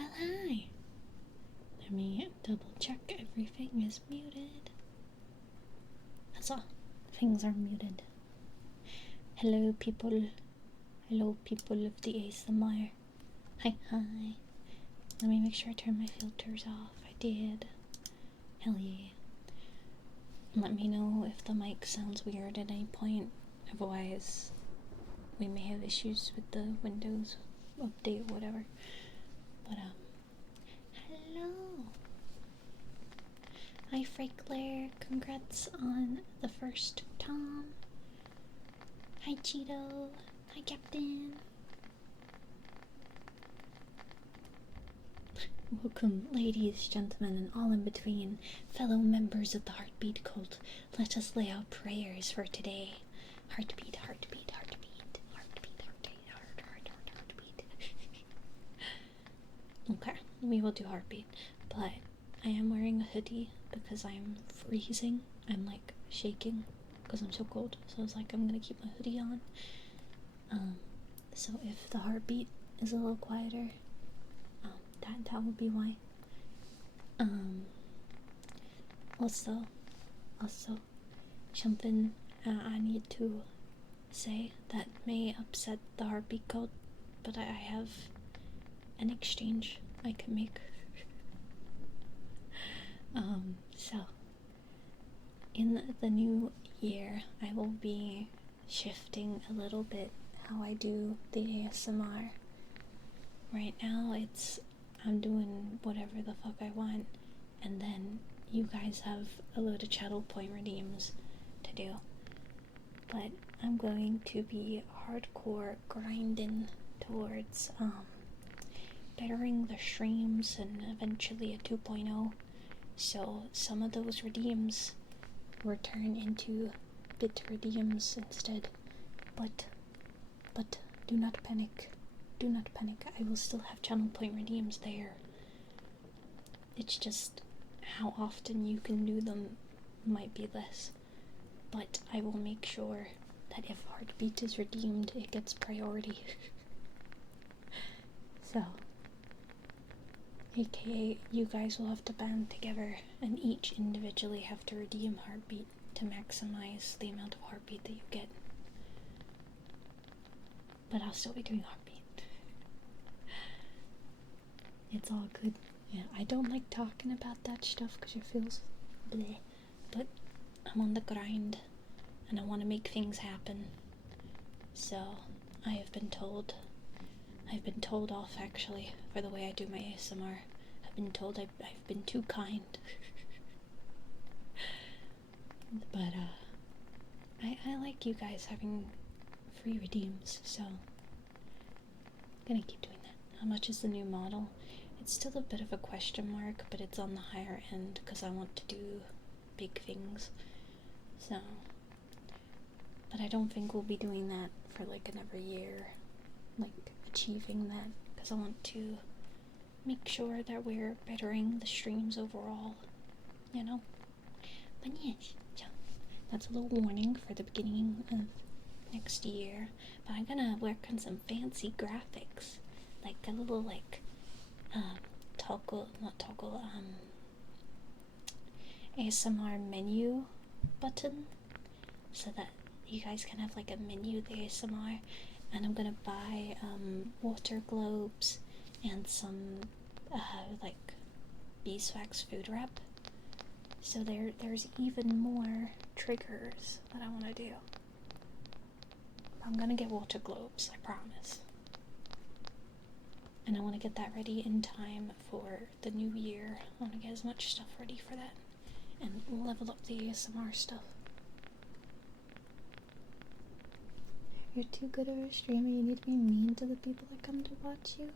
Well, hi. Let me double check everything is muted. That's all. Things are muted. Hello, people. Hello, people of the ASMR. Hi, hi. Let me make sure I turn my filters off. I did. Hell yeah. Let me know if the mic sounds weird at any point. Otherwise, we may have issues with the Windows update or whatever. But, hello. Hi, Frankler. Congrats on the first Tom. Hi, Cheeto. Hi, Captain. Welcome, ladies, gentlemen, and all in between, fellow members of the Heartbeat cult. Let us lay out prayers for today. Heartbeat, heartbeat, heartbeat, heartbeat, heartbeat, heartbeat. Okay, we will do heartbeat, but I am wearing a hoodie because I'm freezing. I'm like shaking because I'm so cold. So I was like, I'm gonna keep my hoodie on. So if the heartbeat is a little quieter, that would be why. Also, something I need to say that may upset the heartbeat code, but I have an exchange I can make. So in the new year, I will be shifting a little bit how I do the ASMR. Right now, I'm doing whatever the fuck I want, and then you guys have a load of channel point redeems to do. But I'm going to be hardcore grinding towards bettering the streams and eventually a 2.0. So some of those redeems were turned into bit redeems instead. But do not panic. Do not panic. I will still have channel point redeems there. It's just how often you can do them might be less. But I will make sure that if Heartbeat is redeemed, it gets priority. So, aka you guys will have to band together and each individually have to redeem Heartbeat to maximize the amount of Heartbeat that you get. But I'll still be doing Heartbeat. It's all good. Yeah, I don't like talking about that stuff because it feels bleh. But I'm on the grind and I want to make things happen. So I have been told off actually for the way I do my ASMR. I've been told I've been too kind. But I like you guys having free redeems, so I'm gonna keep doing that. How much is the new model? It's still a bit of a question mark, but it's on the higher end because I want to do big things. So, but I don't think we'll be doing that for like another year, like achieving that, because I want to make sure that we're bettering the streams overall, you know? But yes, so that's a little warning for the beginning of next year. But I'm gonna work on some fancy graphics, like a little ASMR menu button, so that you guys can have like a menu of the ASMR. And I'm gonna buy water globes and some like beeswax food wrap. So there's even more triggers that I want to do. I'm gonna get water globes, I promise. And I want to get that ready in time for the new year. I want to get as much stuff ready for that and level up the ASMR stuff. You're too good of a streamer. You need to be mean to the people that come to watch you.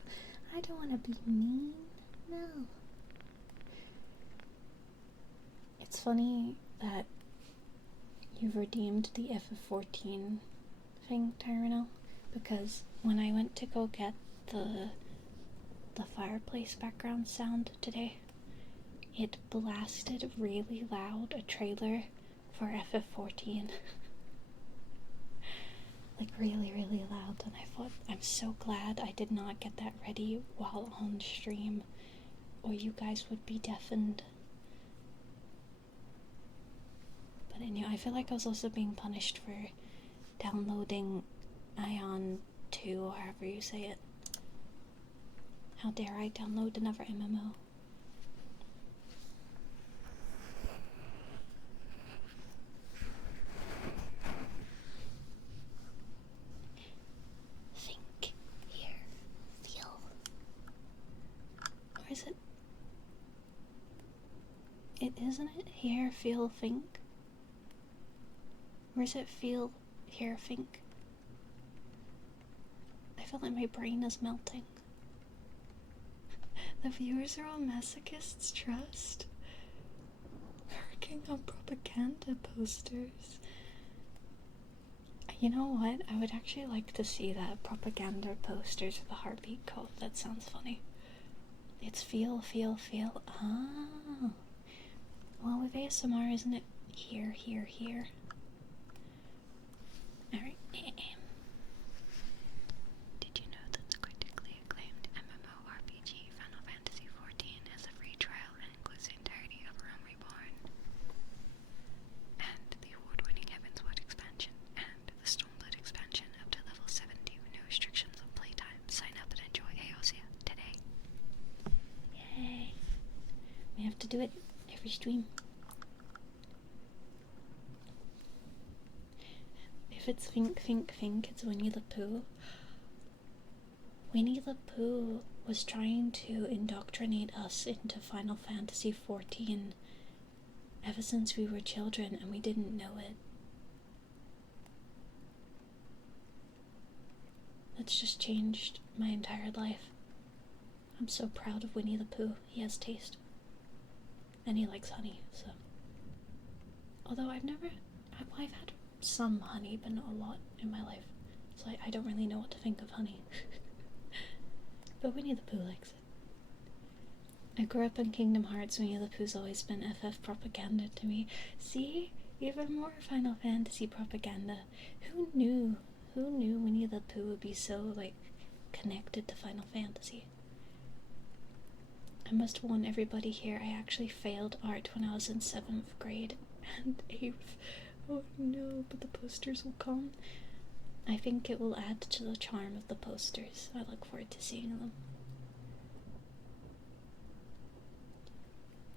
I don't want to be mean. No. It's funny that you've redeemed the FF14 thing, Tyrano, because when I went to go get the fireplace background sound today, it blasted really loud a trailer for FF14. like really, really loud, and I thought, I'm so glad I did not get that ready while on stream, or you guys would be deafened. But anyway, I feel like I was also being punished for downloading Ion 2, or however you say it. How dare I download another MMO? Think, hear, feel. Or is it? Isn't it hear, feel, think? Or is it feel, hear, think? I feel like my brain is melting. The viewers are all masochists, trust. Working on propaganda posters. You know what? I would actually like to see that propaganda posters with the heartbeat code. That sounds funny. It's feel, feel, feel. Ah. Well, with ASMR, isn't it hear, hear, hear? Alright. Did you know that the critically acclaimed MMORPG Final Fantasy XIV has a free trial and includes the entirety of Realm Reborn, and the award-winning Heavensward expansion, and the Stormblood expansion up to level 70 with no restrictions on playtime? Sign up and enjoy Eosia today. Yay! We have to do it every stream. If it's think, think, think, it's Winnie the Pooh. Winnie the Pooh was trying to indoctrinate us into Final Fantasy XIV ever since we were children and we didn't know it. That's just changed my entire life. I'm so proud of Winnie the Pooh. He has taste. And he likes honey, so. Although I've had some honey, but not a lot in my life. So I don't really know what to think of honey. But Winnie the Pooh likes it. I grew up in Kingdom Hearts. Winnie the Pooh's always been FF propaganda to me. See? Even more Final Fantasy propaganda. Who knew? Who knew Winnie the Pooh would be so, like, connected to Final Fantasy? I must warn everybody here, I actually failed art when I was in 7th grade and 8th. Oh no, but the posters will come. I think it will add to the charm of the posters. I look forward to seeing them.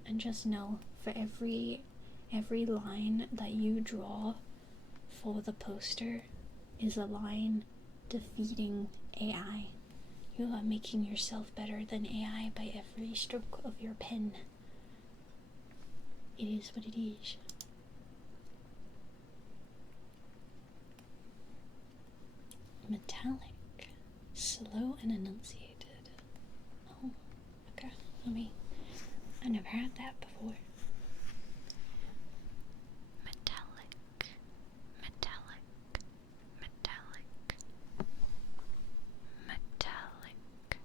And just know, for every line that you draw for the poster is a line defeating AI. You are making yourself better than AI by every stroke of your pen. It is what it is. Metallic, slow and enunciated. Oh, okay. I never had that before. Metallic, metallic, metallic, metallic,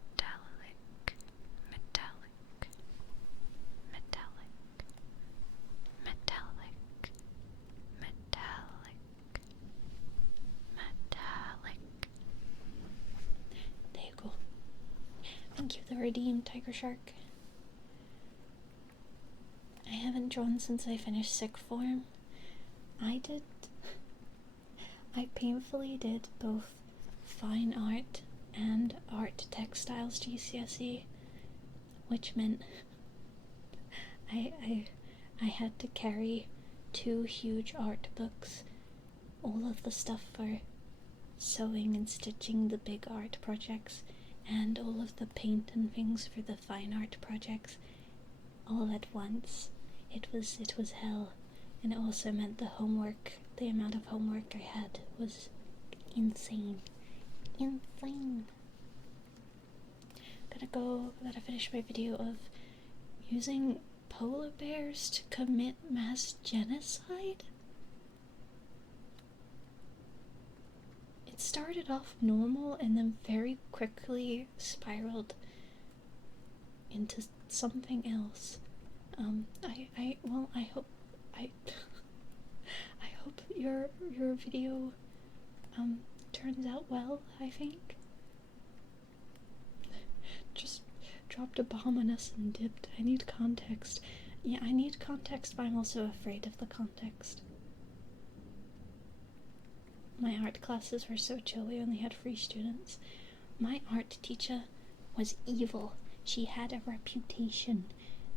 metallic, metallic, metallic, metallic, metallic, metallic. There you go. Thank you, the redeemed Tiger Shark. I haven't drawn since I finished sixth form. I painfully did both fine art and art textiles GCSE, which meant I had to carry 2 huge art books, all of the stuff for sewing and stitching the big art projects, and all of the paint and things for the fine art projects, all at once. It was hell, and it also meant the amount of homework I had was insane. Gotta finish my video of using polar bears to commit mass genocide. It started off normal and then very quickly spiraled into something else. I hope your video well, I think. Just dropped a bomb on us and dipped. I need context. Yeah, I need context, but I'm also afraid of the context. My art classes were so chill, we only had free students. My art teacher was evil. She had a reputation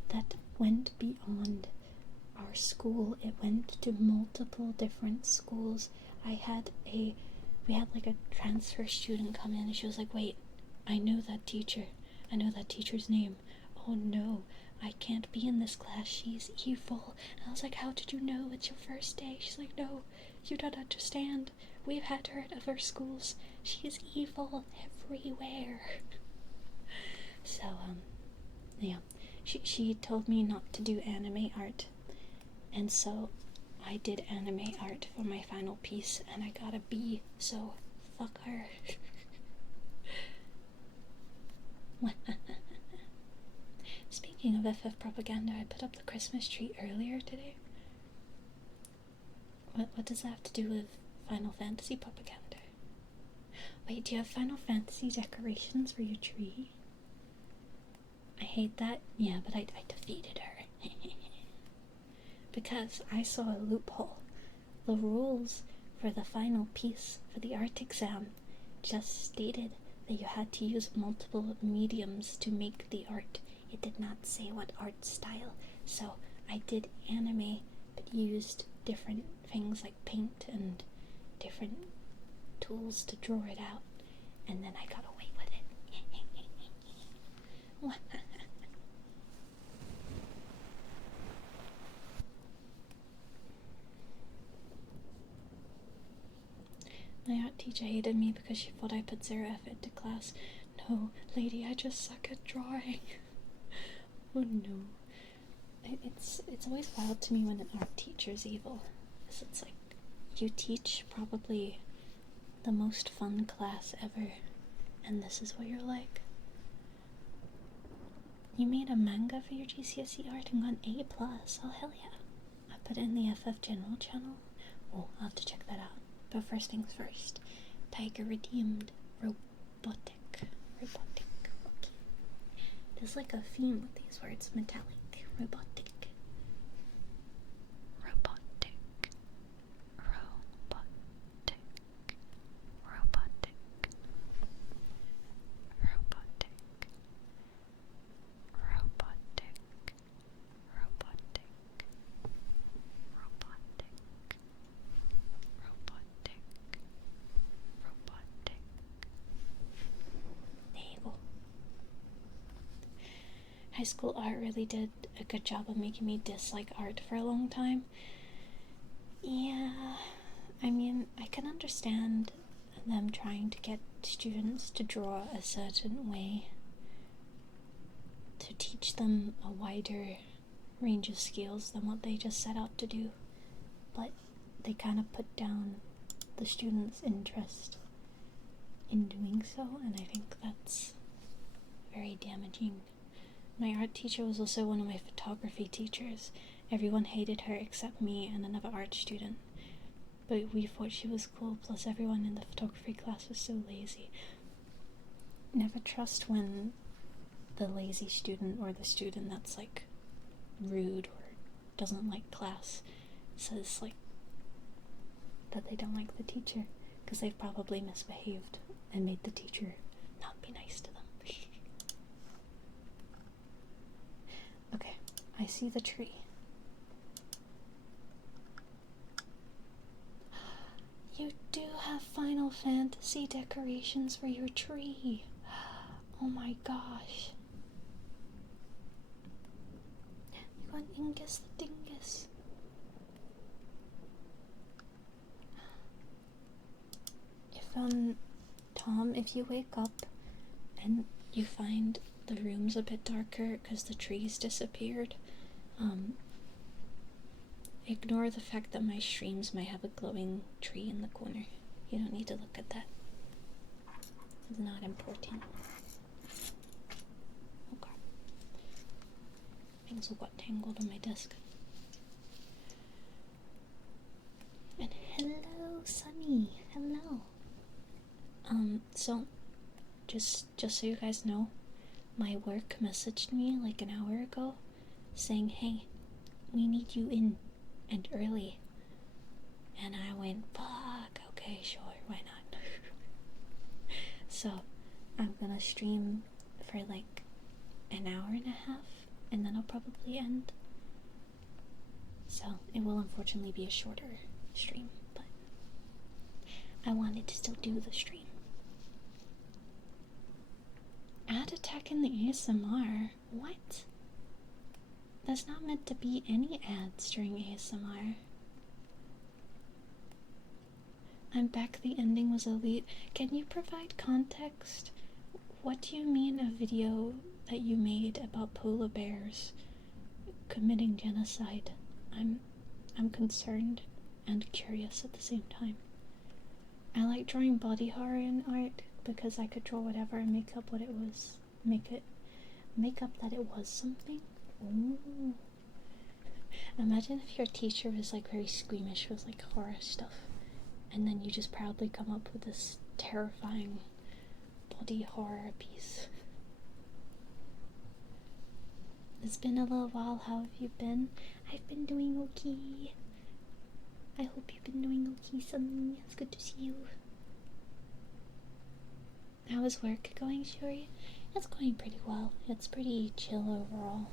that went beyond our school. It went to multiple different schools. We had like a transfer student come in and she was like, wait, I know that teacher. I know that teacher's name. Oh no, I can't be in this class. She's evil. And I was like, how did you know? It's your first day. She's like, no, you don't understand. We've had her at other schools. She is evil everywhere. So, yeah. She told me not to do anime art. And so I did anime art for my final piece and I got a B. So, fuck her. Speaking of FF propaganda, I put up the Christmas tree earlier today. What does that have to do with Final Fantasy propaganda? Wait, do you have Final Fantasy decorations for your tree? I hate that. Yeah, but I defeated her. Because I saw a loophole. The rules for the final piece for the art exam just stated that you had to use multiple mediums to make the art. It did not say what art style. So I did anime, but used different things like paint and different tools to draw it out. And then I got away with it. My art teacher hated me because she thought I put zero effort into class. No, lady, I just suck at drawing. Oh no. It's always wild to me when an art teacher's evil. Because it's like, you teach probably the most fun class ever, and this is what you're like. You made a manga for your GCSE art and got an A+. Oh hell yeah. I put it in the FF General channel. Oh, I'll have to check that out. But first things first. Tiger redeemed. Robotic. Okay. There's like a theme with these words. Metallic. Robotic. High school art really did a good job of making me dislike art for a long time. Yeah, I mean, I can understand them trying to get students to draw a certain way, to teach them a wider range of skills than what they just set out to do, but they kind of put down the students' interest in doing so, and I think that's very damaging. My art teacher was also one of my photography teachers. Everyone hated her except me and another art student. But we thought she was cool, plus everyone in the photography class was so lazy. Never trust when the lazy student or the student that's like rude or doesn't like class says like that they don't like the teacher, because they've probably misbehaved and made the teacher not be nice to them. Okay, I see the tree. You do have Final Fantasy decorations for your tree. Oh my gosh. You got Ingus the Dingus. Tom, if you wake up and you find the room's a bit darker because the trees disappeared, ignore the fact that my streams might have a glowing tree in the corner. You don't need to look at that. It's not important. Okay. Things all got tangled on my desk. And hello, Sunny. Hello. So, just so you guys know, my work messaged me like an hour ago saying, hey, we need you in and early. And I went, fuck, okay, sure, why not? So, I'm gonna stream for like an hour and a half, and then I'll probably end. So, it will unfortunately be a shorter stream, but I wanted to still do the stream. Ad attack in the ASMR? What? There's not meant to be any ads during ASMR. I'm back, the ending was elite. Can you provide context? What do you mean a video that you made about polar bears committing genocide? I'm concerned and curious at the same time. I like drawing body horror in art because I could draw whatever and make up what it was. Make up that it was something. Ooh. Imagine if your teacher was like very squeamish with like horror stuff, and then you just proudly come up with this terrifying body horror piece. It's been a little while. How have you been? I've been doing okay. I hope you've been doing okay, Sunny. It's good to see you. How is work going, Shiori? It's going pretty well. It's pretty chill overall.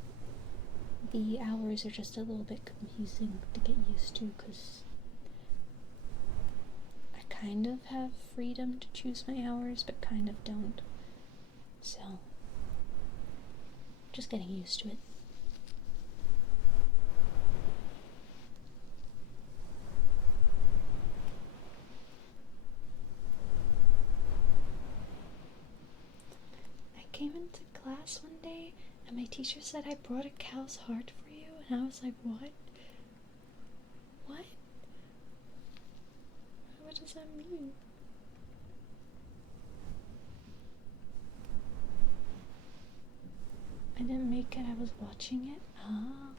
The hours are just a little bit confusing to get used to because I kind of have freedom to choose my hours, but kind of don't. So, just getting used to it. I came into class one day and my teacher said I brought a cow's heart for you, and I was like, what? What? What does that mean? I didn't make it, I was watching it. Ah.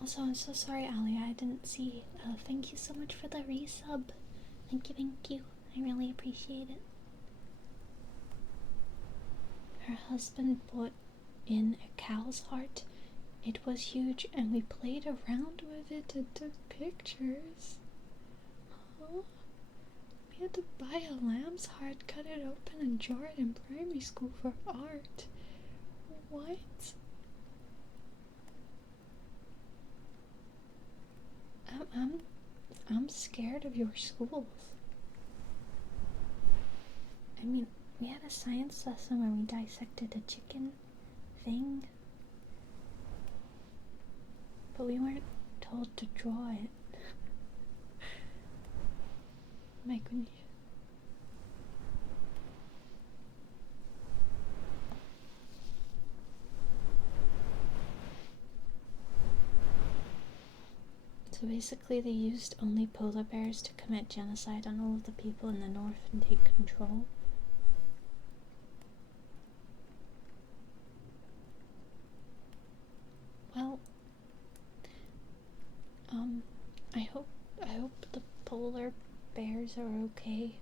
Also, I'm so sorry, Ali, I didn't see. Thank you so much for the resub. Thank you. I really appreciate it. Her husband brought in a cow's heart. It was huge, and we played around with it and took pictures. Huh? We had to buy a lamb's heart, cut it open, and jar it in primary school for art. What? I'm scared of your schools. I mean, we had a science lesson where we dissected a chicken thing, but we weren't told to draw it. My goodness. So basically they used only polar bears to commit genocide on all of the people in the north and take control. Well, I hope the polar bears are okay.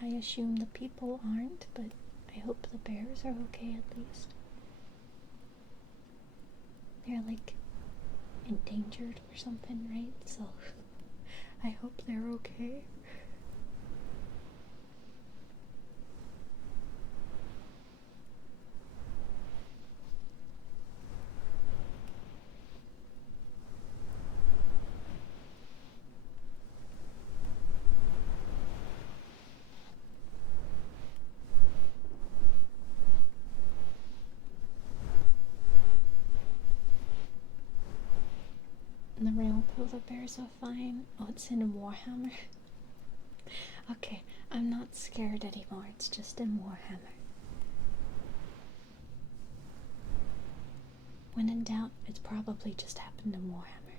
I assume the people aren't, but I hope the bears are okay at least. They're like endangered or something, right? So I hope they're okay. The real polar bears are fine. Oh, it's in Warhammer. Okay, I'm not scared anymore. It's just in Warhammer. When in doubt, it's probably just happened in Warhammer.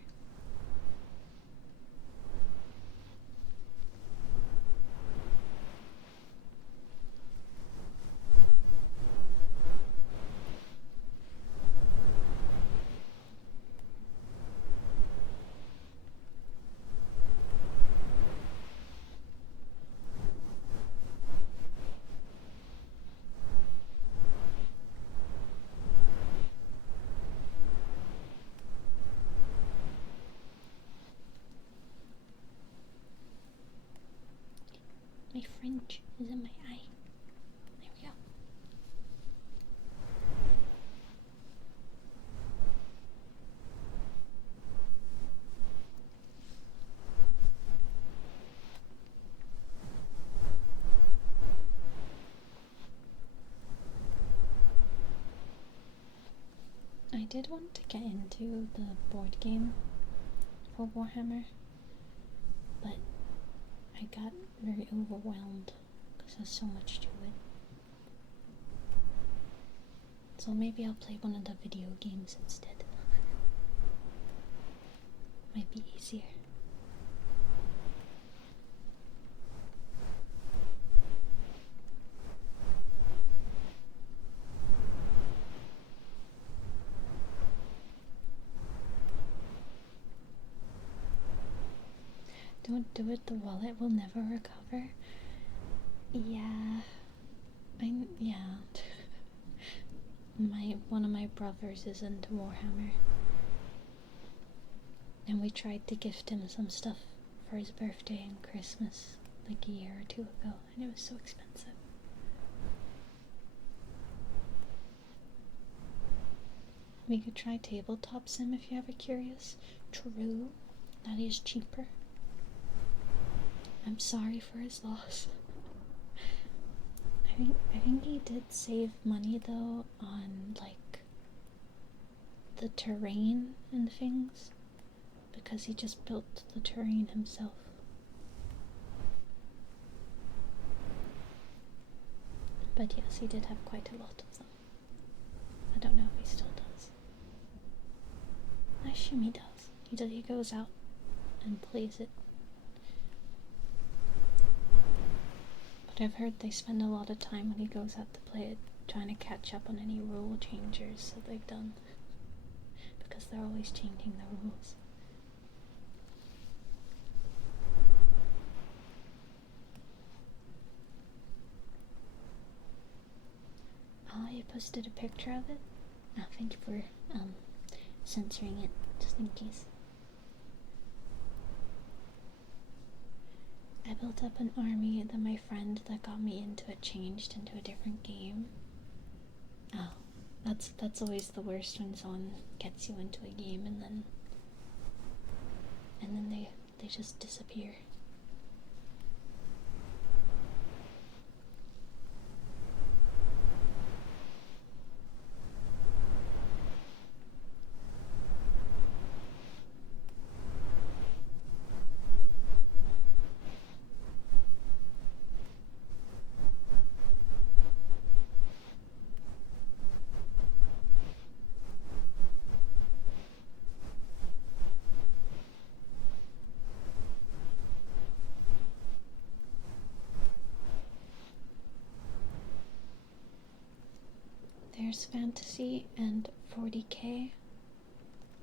My fringe is in my eye. There we go. I did want to get into the board game for Warhammer, but I got very overwhelmed because there's so much to it. So maybe I'll play one of the video games instead. Might be easier. Don't do it, the wallet will never recover. Yeah. One of my brothers is into Warhammer. And we tried to gift him some stuff for his birthday and Christmas like a year or two ago, and it was so expensive. We could try tabletop sim if you're ever curious. True, that is cheaper. I'm sorry for his loss. I think he did save money though on like the terrain and things, because he just built the terrain himself. But yes, he did have quite a lot of them. I don't know if he still does. I assume he does. He goes out and plays it. But I've heard they spend a lot of time when he goes out to play it trying to catch up on any rule changes that they've done, because they're always changing the rules. Oh, you posted a picture of it? Oh, thank you for censoring it, just in case. I built up an army that my friend that got me into it changed into a different game. Oh, that's always the worst, when someone gets you into a game and then they just disappear. There's fantasy and 40k.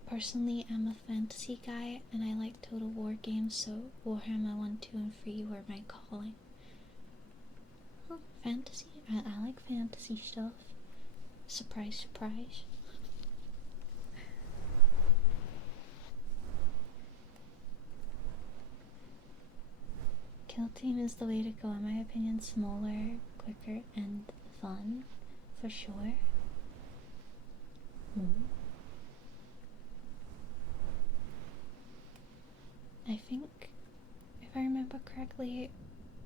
Personally, I'm a fantasy guy and I like Total War games, so Warhammer 1, 2, and 3 were my calling. Oh, fantasy? I like fantasy stuff. Surprise, surprise. Kill Team is the way to go, in my opinion. Smaller, quicker, and fun, for sure. I think, if I remember correctly,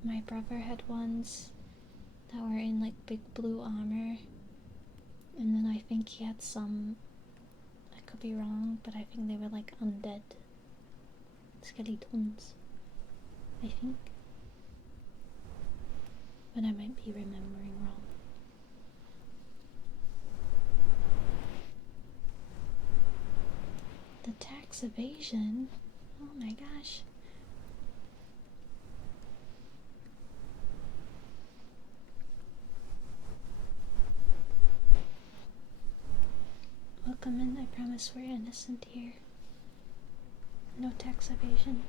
my brother had ones that were in like big blue armor, and then I think he had some, I could be wrong, but I think they were like undead skeletons, I think, but I might be remembering wrong. The tax evasion? Oh my gosh. Welcome in, I promise we're innocent here. No tax evasion.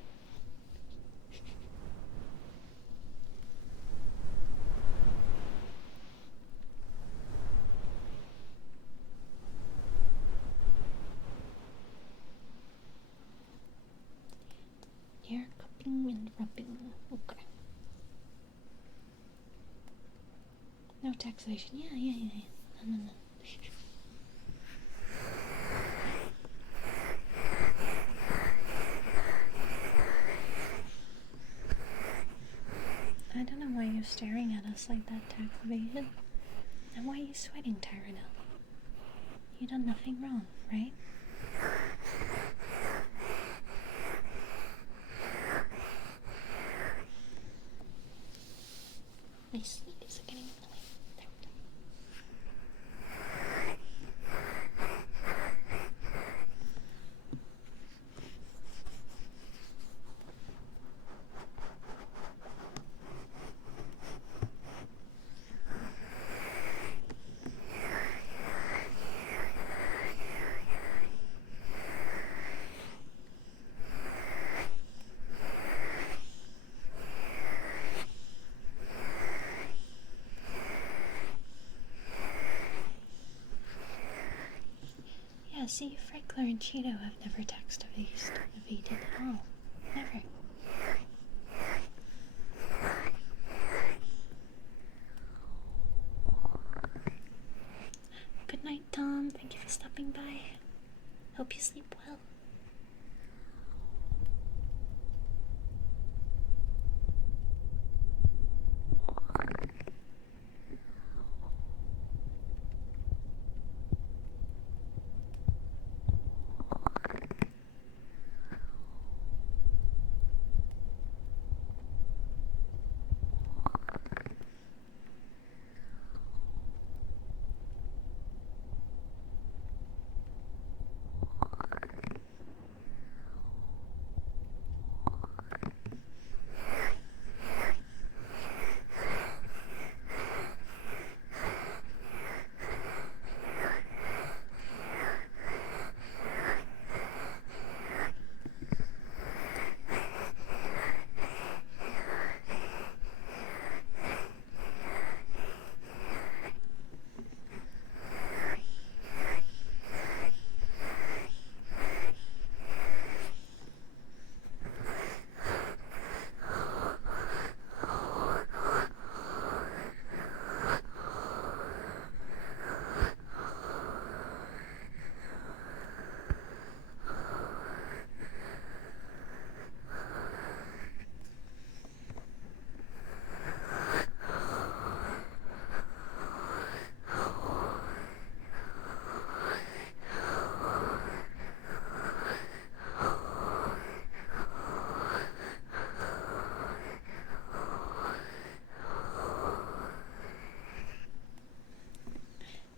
Hair cupping and rubbing. Okay. activation. Yeah. No. I don't know why you're staring at us like that, Taxivation. And why are you sweating, Tyrannel? You done nothing wrong, right? My sleeves are getting in the way. There we go. Yeah, see, Frankler and Cheeto have never evaded at all. Never. Good night, Tom. Thank you for stopping by. Hope you sleep well.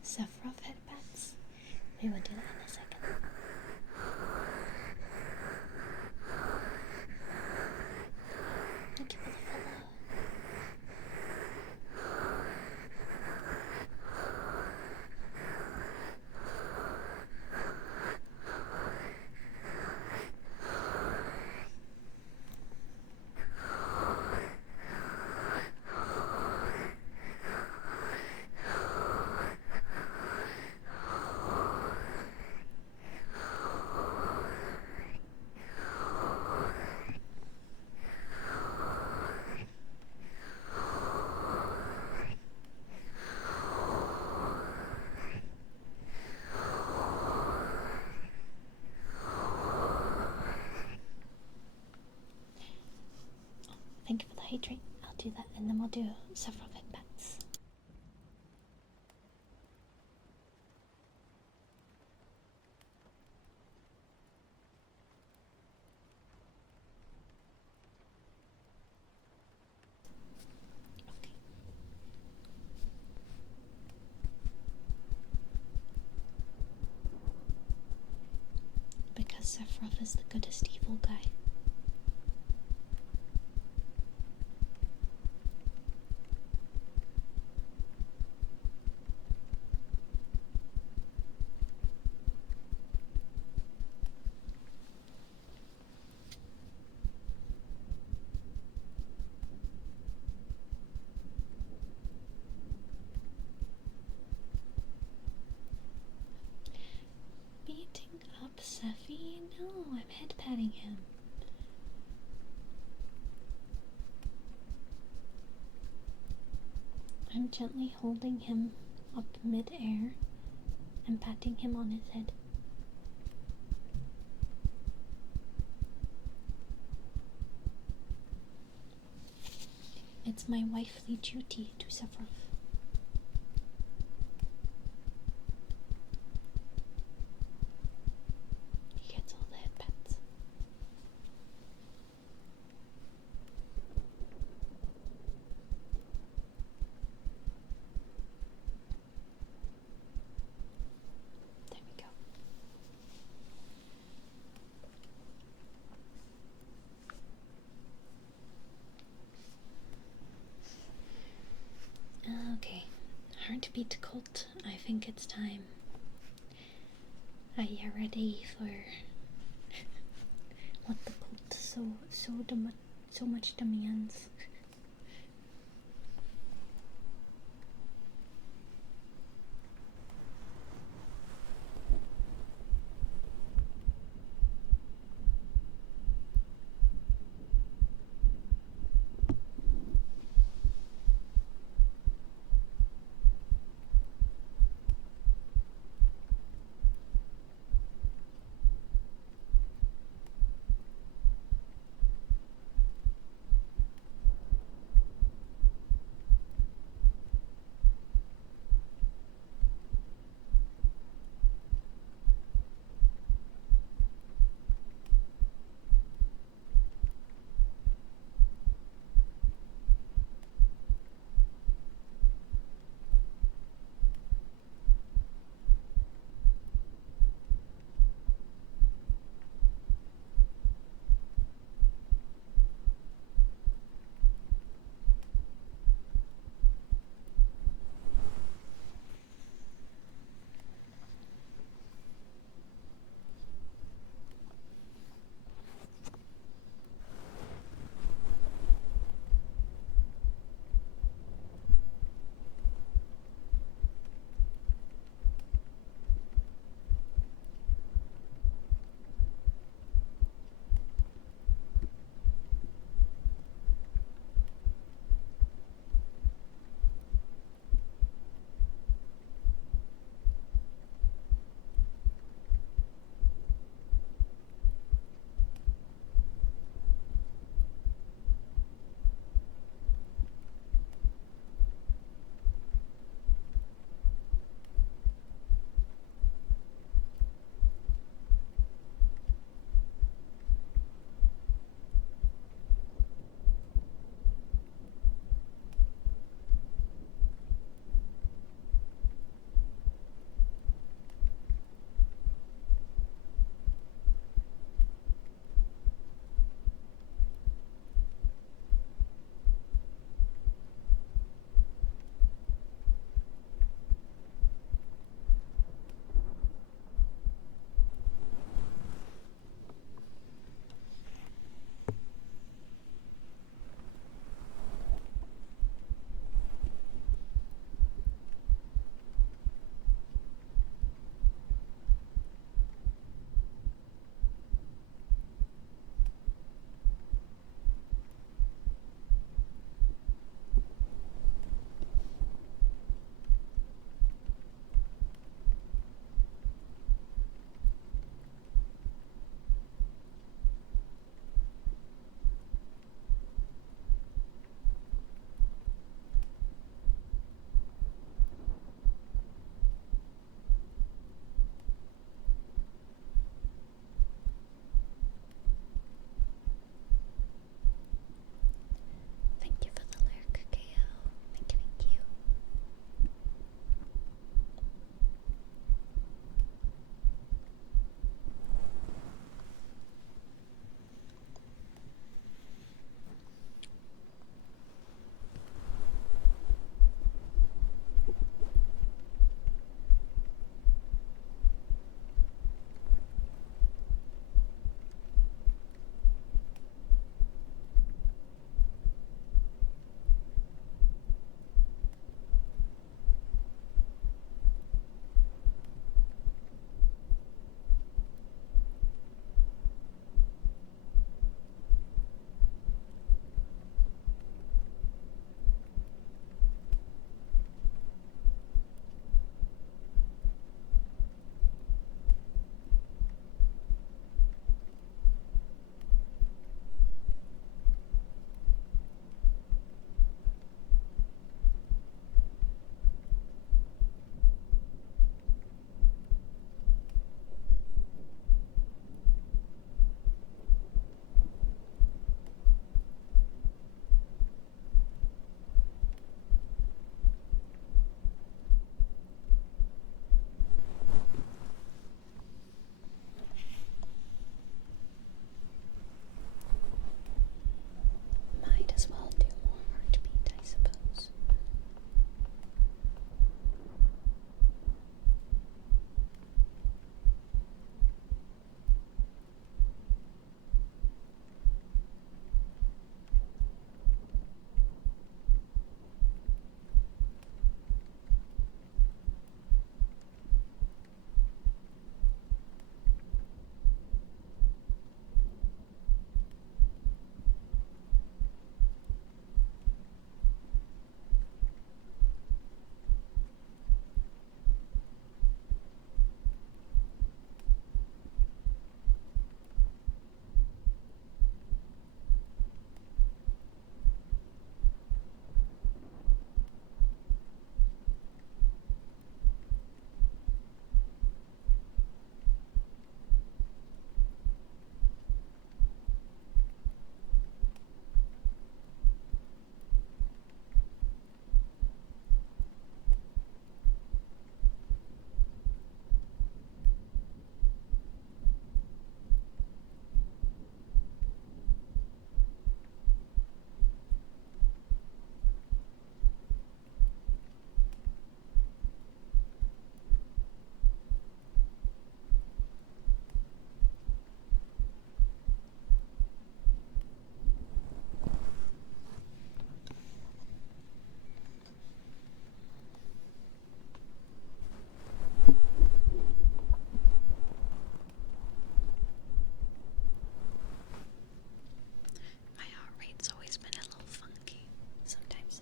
Sephiroth headbands. We will do that in a second. Thank you for the follow. Thank you for the hydrate. I'll do that and then we'll do several headbands. Okay. Because Sephiroth is the goodest evil guy. Beating up Sephi? No, I'm head patting him. I'm gently holding him up mid-air and patting him on his head. It's my wifely duty to suffer. He gets all the head pats. There we go. Okay, heartbeat cult. I think it's time. Are you ready for what the cult so much demands?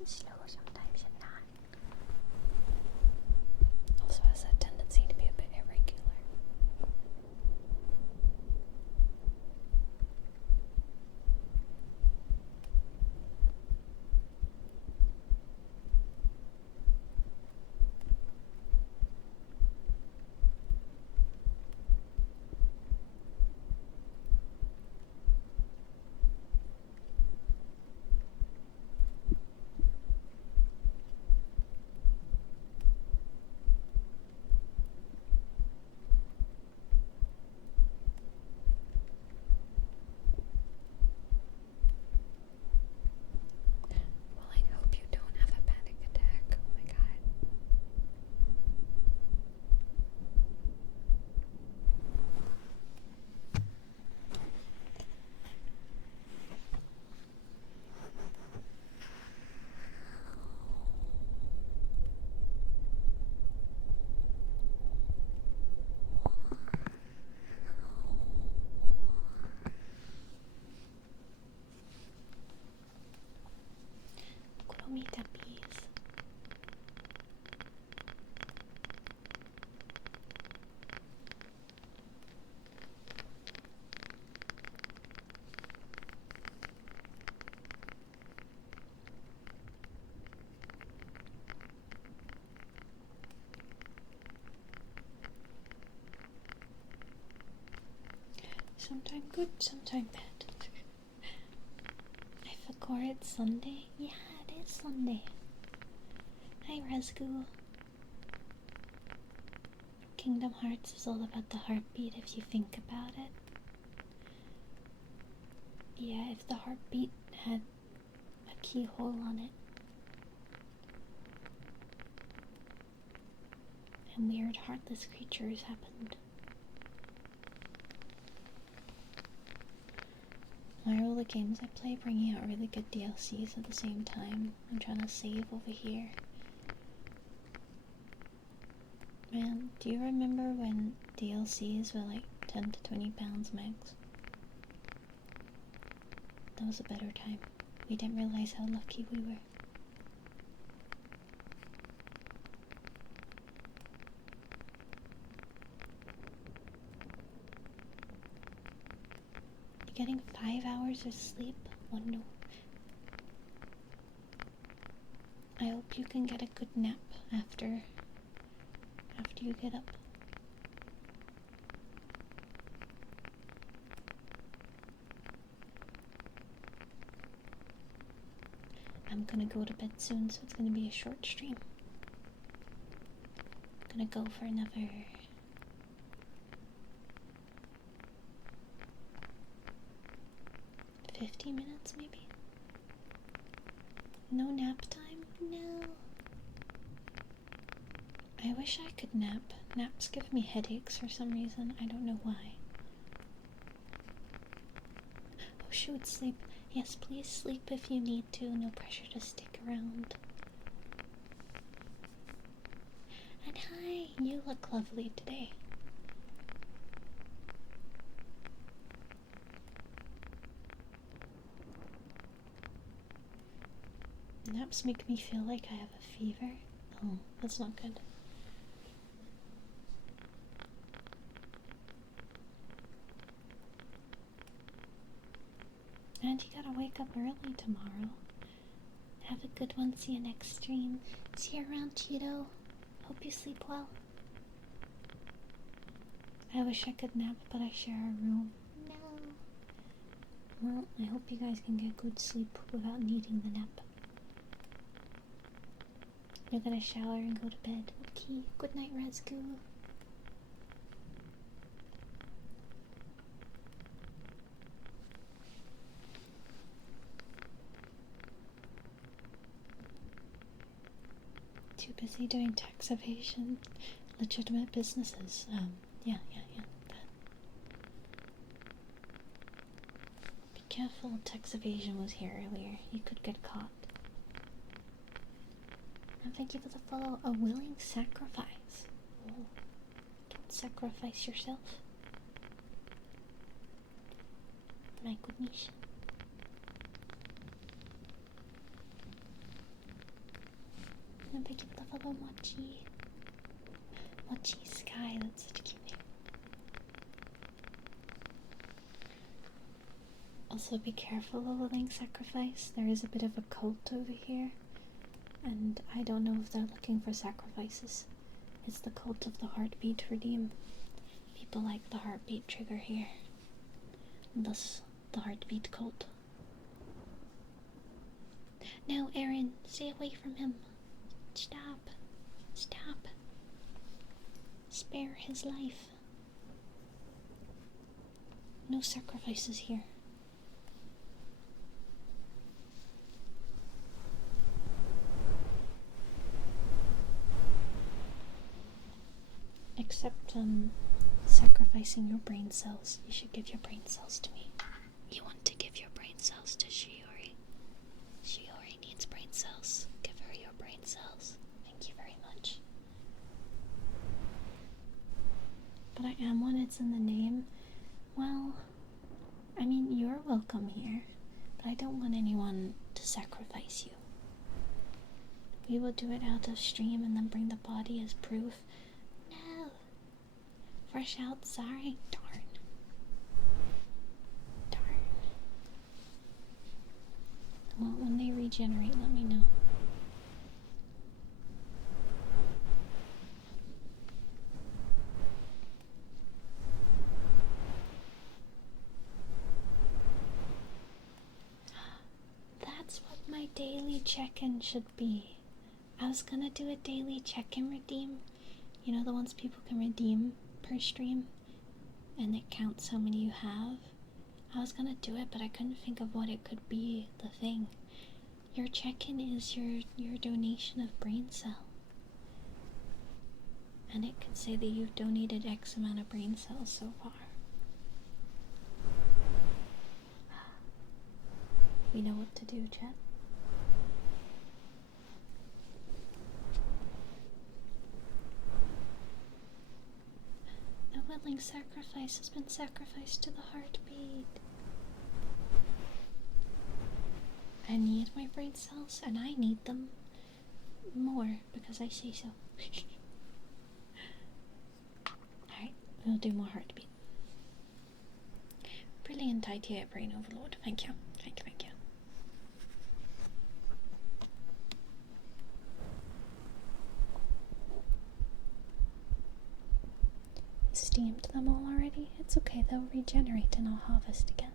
slow, sometimes it's not. Also has that tendency to be a bit irregular. Well, I hope you don't have a panic attack. Oh my god. Kuromita bees. Sometime good, sometime bad. I forgot it's Sunday. Yeah, it is Sunday. Hi, Resgu. Kingdom Hearts is all about the heartbeat if you think about it. Yeah, if the heartbeat had a keyhole on it. And weird heartless creatures happened. Why are all the games I play bringing out really good DLCs at the same time? I'm trying to save over here. Man, do you remember when DLCs were like 10 to 20 pounds max? That was a better time. We didn't realize how lucky we were. You're getting 5 hours of sleep? Oh no. I hope you can get a good nap after you get up. I'm gonna go to bed soon, so it's gonna be a short stream. I'm gonna go for another 50 minutes maybe? No nap time? No. I wish I could nap. Naps give me headaches for some reason. I don't know why. Oh shoot, sleep. Yes, please sleep if you need to. No pressure to stick around. And hi, you look lovely today. Naps make me feel like I have a fever. Oh, that's not good. And you gotta wake up early tomorrow. Have a good one. See you next stream. See you around, Cheeto. Hope you sleep well. I wish I could nap, but I share a room. No. Well, I hope you guys can get good sleep without needing the nap. You're gonna shower and go to bed. Okay. Good night, Resgu. Too busy doing tax evasion, legitimate businesses. Yeah. That. Be careful, tax evasion was here earlier. You could get caught. And thank you for the follow. A willing sacrifice. Oh, don't sacrifice yourself. My goodness. Hello, Mochi. Mochi Sky, that's such a cute name. Also, be careful of willing sacrifice. There is a bit of a cult over here, and I don't know if they're looking for sacrifices. It's the cult of the heartbeat redeem. People like the heartbeat trigger here, and thus the heartbeat cult. No, Aaron, stay away from him. Stop. Stop. Spare his life. No sacrifices here. Except, sacrificing your brain cells. You should give your brain cells to me. You want to give your brain cells to Shiori. Shiori needs brain cells. Give her your brain cells. Thank you very much. But I am when it's in the name. Well, I mean, you're welcome here, but I don't want anyone to sacrifice you. We will do it out of stream and then bring the body as proof. No. Fresh out, sorry. Darn. Well, when they regenerate, let me know. That's what my daily check-in should be. I was gonna do a daily check-in redeem. You know, the ones people can redeem per stream, and it counts how many you have. I was gonna do it, but I couldn't think of what it could be, the thing. Your check-in is your donation of brain cell. And it could say that you've donated X amount of brain cells so far. We know what to do, chat. A willing sacrifice has been sacrificed to the heartbeat. I need my brain cells, and I need them more because I say so. Alright, we'll do more heartbeat. Brilliant idea, brain overload. Thank you. Thank you, thank you. Steamed them all already? It's okay, they'll regenerate and I'll harvest again.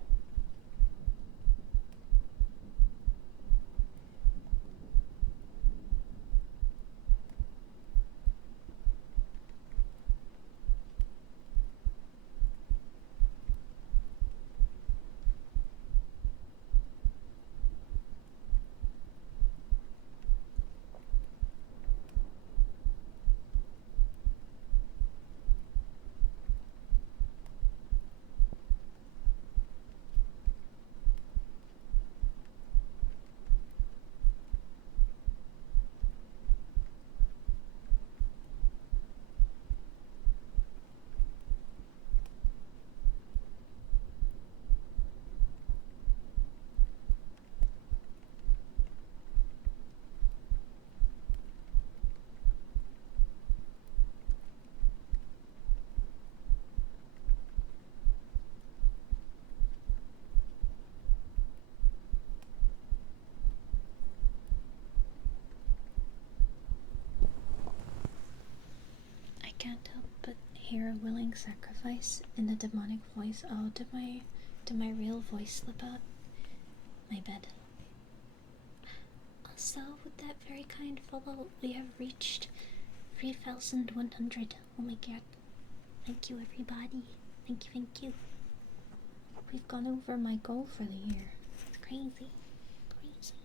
Can't help but hear a willing sacrifice in the demonic voice. Oh, did my real voice slip out? My bad. Also, with that very kind follow, we have reached 3,100. Oh my god. Thank you, everybody. Thank you, thank you. We've gone over my goal for the year. It's crazy. Crazy.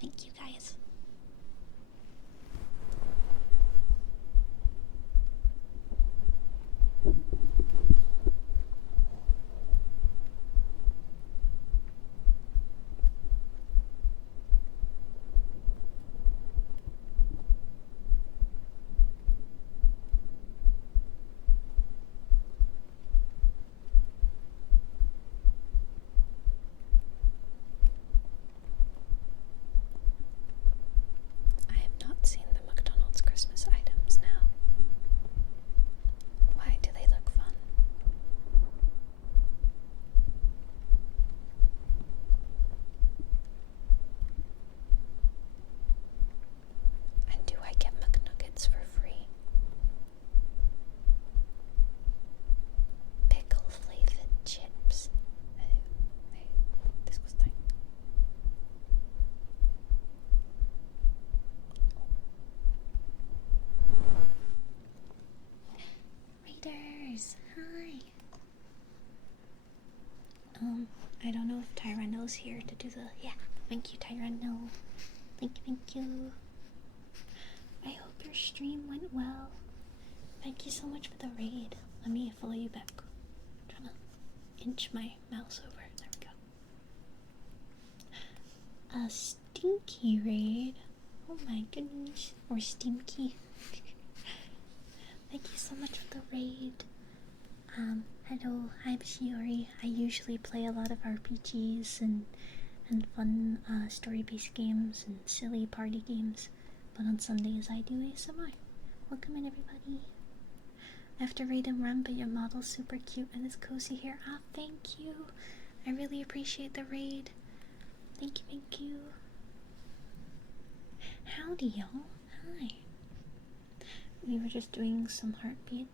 Thank you, guys. follows here to do the thank you, Tyrannel. Thank you. I hope your stream went well. Thank you so much for the raid. Let me follow you back. I'm trying to inch my mouse over. There we go. A stinky raid. Oh my goodness. Or stinky. Thank you so much for the raid. Hello, I'm Shiori. I usually play a lot of RPGs and fun story-based games and silly party games, but on Sundays I do ASMR. Welcome in, everybody. I have to raid and run, but your model's super cute and it's cozy here. Ah, thank you. I really appreciate the raid. Thank you. Howdy, y'all. Hi. We were just doing some heartbeat,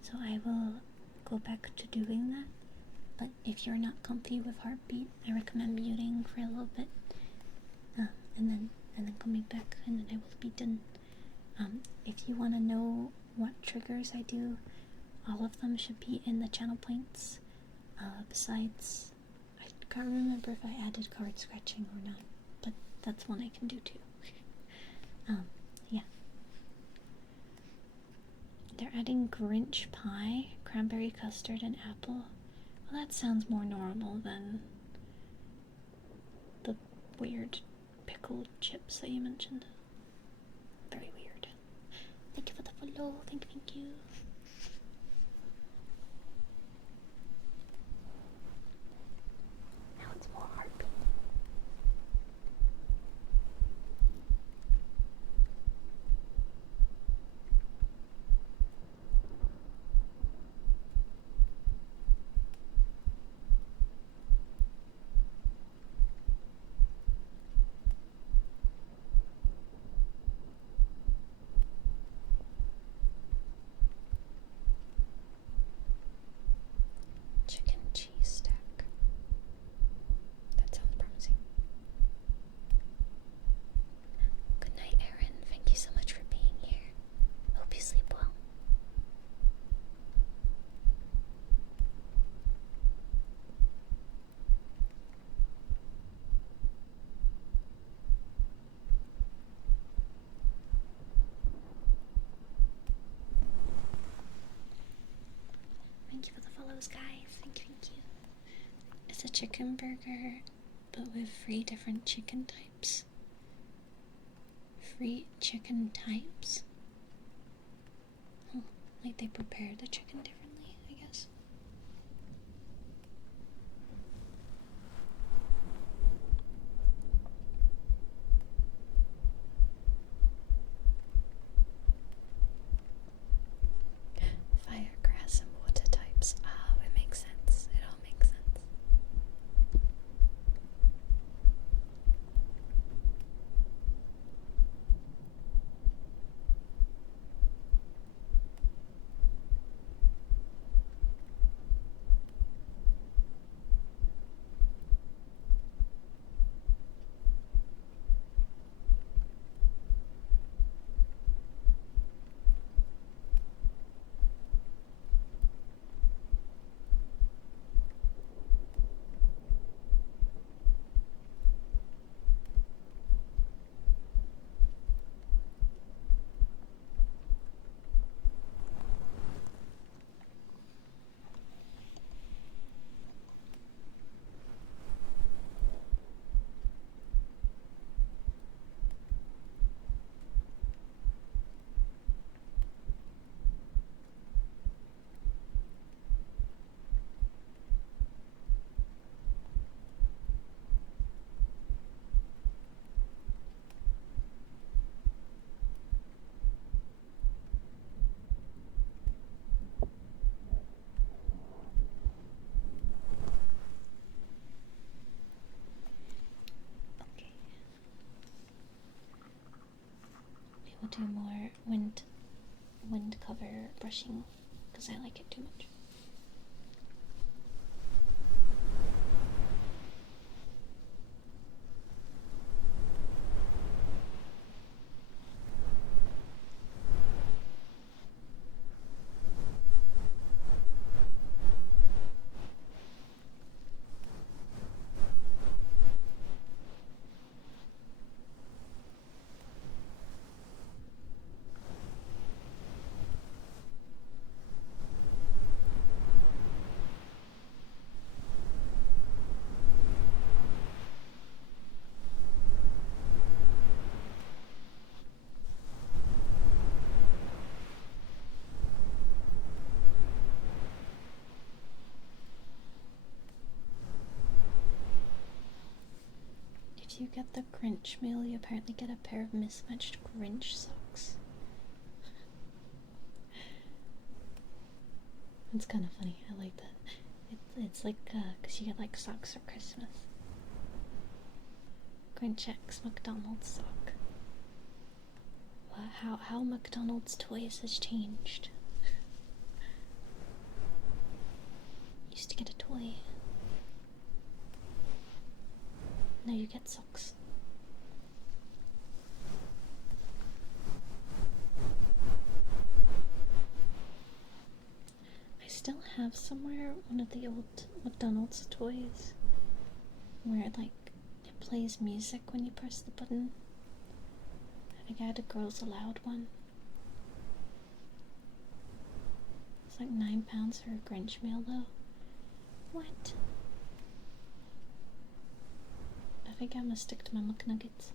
so I will go back to doing that. But if you're not comfy with heartbeat, I recommend muting for a little bit, and then coming back, and then I will be done. If you want to know what triggers I do, all of them should be in the channel points. Besides, I can't remember if I added card scratching or not, but that's one I can do too. Yeah. They're adding Grinch pie, cranberry custard, and apple. Well, that sounds more normal than the weird pickled chips that you mentioned. Very weird. Thank you for the follow. Thank you. Now it's more heartbeat. Chicken cheese stack. That sounds promising. Good night, Erin. Thank you so much for being here. Hope you sleep well. Thank you for the follows, guys. Thank you. It's a chicken burger, but with 3 different chicken types. 3 chicken types? Oh, like they prepare the chicken differently, I guess. Firegrass and water types. Oh, it makes sense. It all makes sense. We'll do more wind cover brushing because I like it too much. If you get the Grinch meal, you apparently get a pair of mismatched Grinch socks. It's kind of funny. I like that. It's like, because you get like socks for Christmas. Grinch X McDonald's sock. Wow, how McDonald's toys has changed. Used to get a toy. Now you get socks. I still have somewhere one of the old McDonald's toys where it plays music when you press the button. I think I had a Girls Aloud one. It's like £9 for a Grinch meal though. What? I think I'm gonna stick to my McNuggets.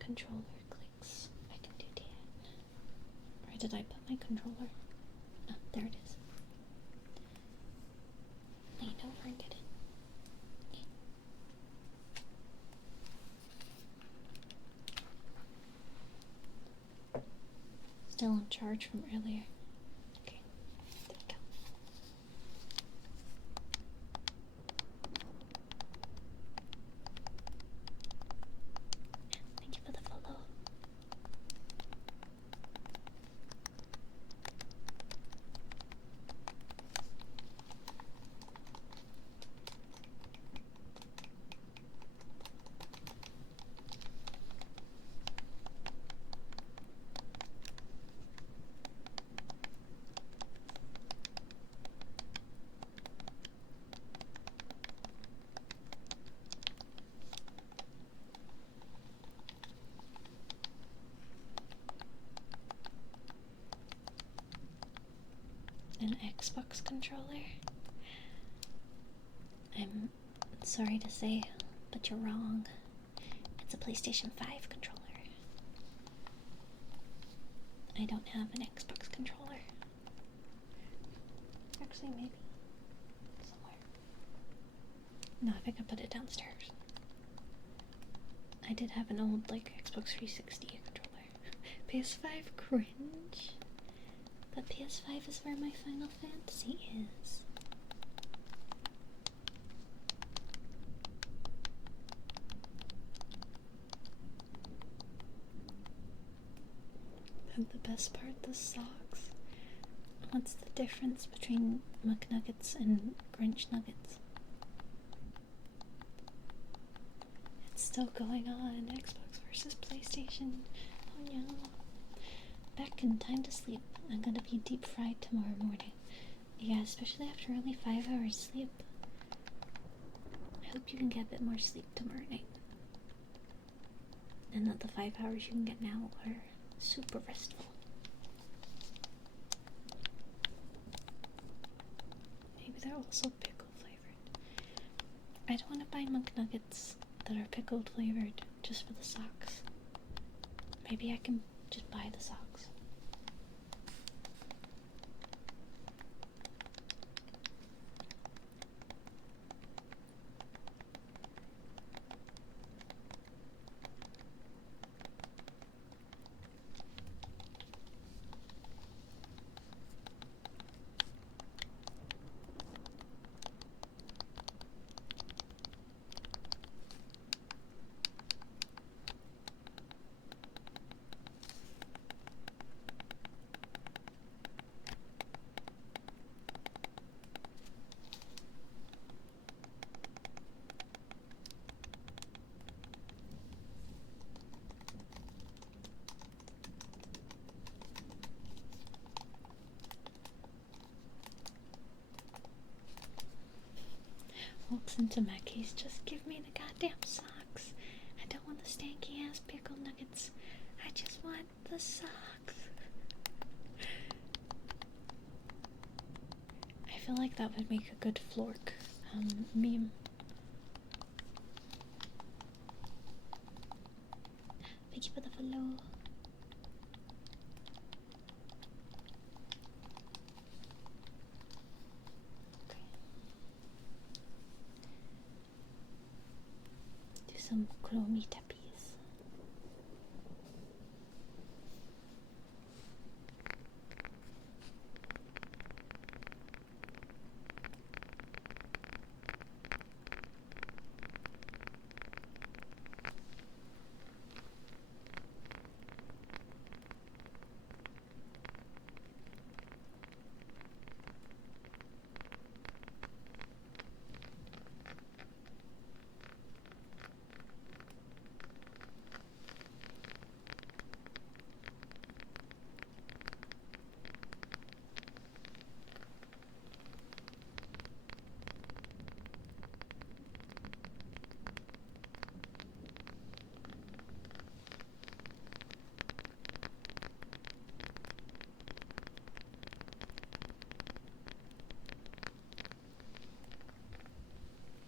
Controller clicks. I can do that. Where did I put my controller? Oh, there it is. Lean over and get it. Still on charge from earlier. Okay, there we go. Thank you for the follow. An Xbox controller? I'm sorry to say, but you're wrong. It's a PlayStation 5 controller. I don't have an Xbox controller. Actually, maybe. Somewhere. No, I think I put it downstairs. I did have an old, Xbox 360 controller. PS5 cringe? But PS5 is where my Final Fantasy is. And the best part, the socks. What's the difference between McNuggets and Grinch Nuggets? It's still going on. Xbox versus PlayStation. Oh no. Back in time to sleep. I'm gonna be deep fried tomorrow morning. Yeah, especially after only 5 hours sleep. I hope you can get a bit more sleep tomorrow night. And that the 5 hours you can get now are super restful. Maybe they're also pickle flavored. I don't want to buy McNuggets that are pickled flavored just for the socks. Maybe I can just buy the socks. Walks into my case, just give me the goddamn socks. I don't want the stanky ass pickle nuggets. I just want the socks. I feel like that would make a good flork. meme. Thank you for the follow. Okay. Do some chromie tappies.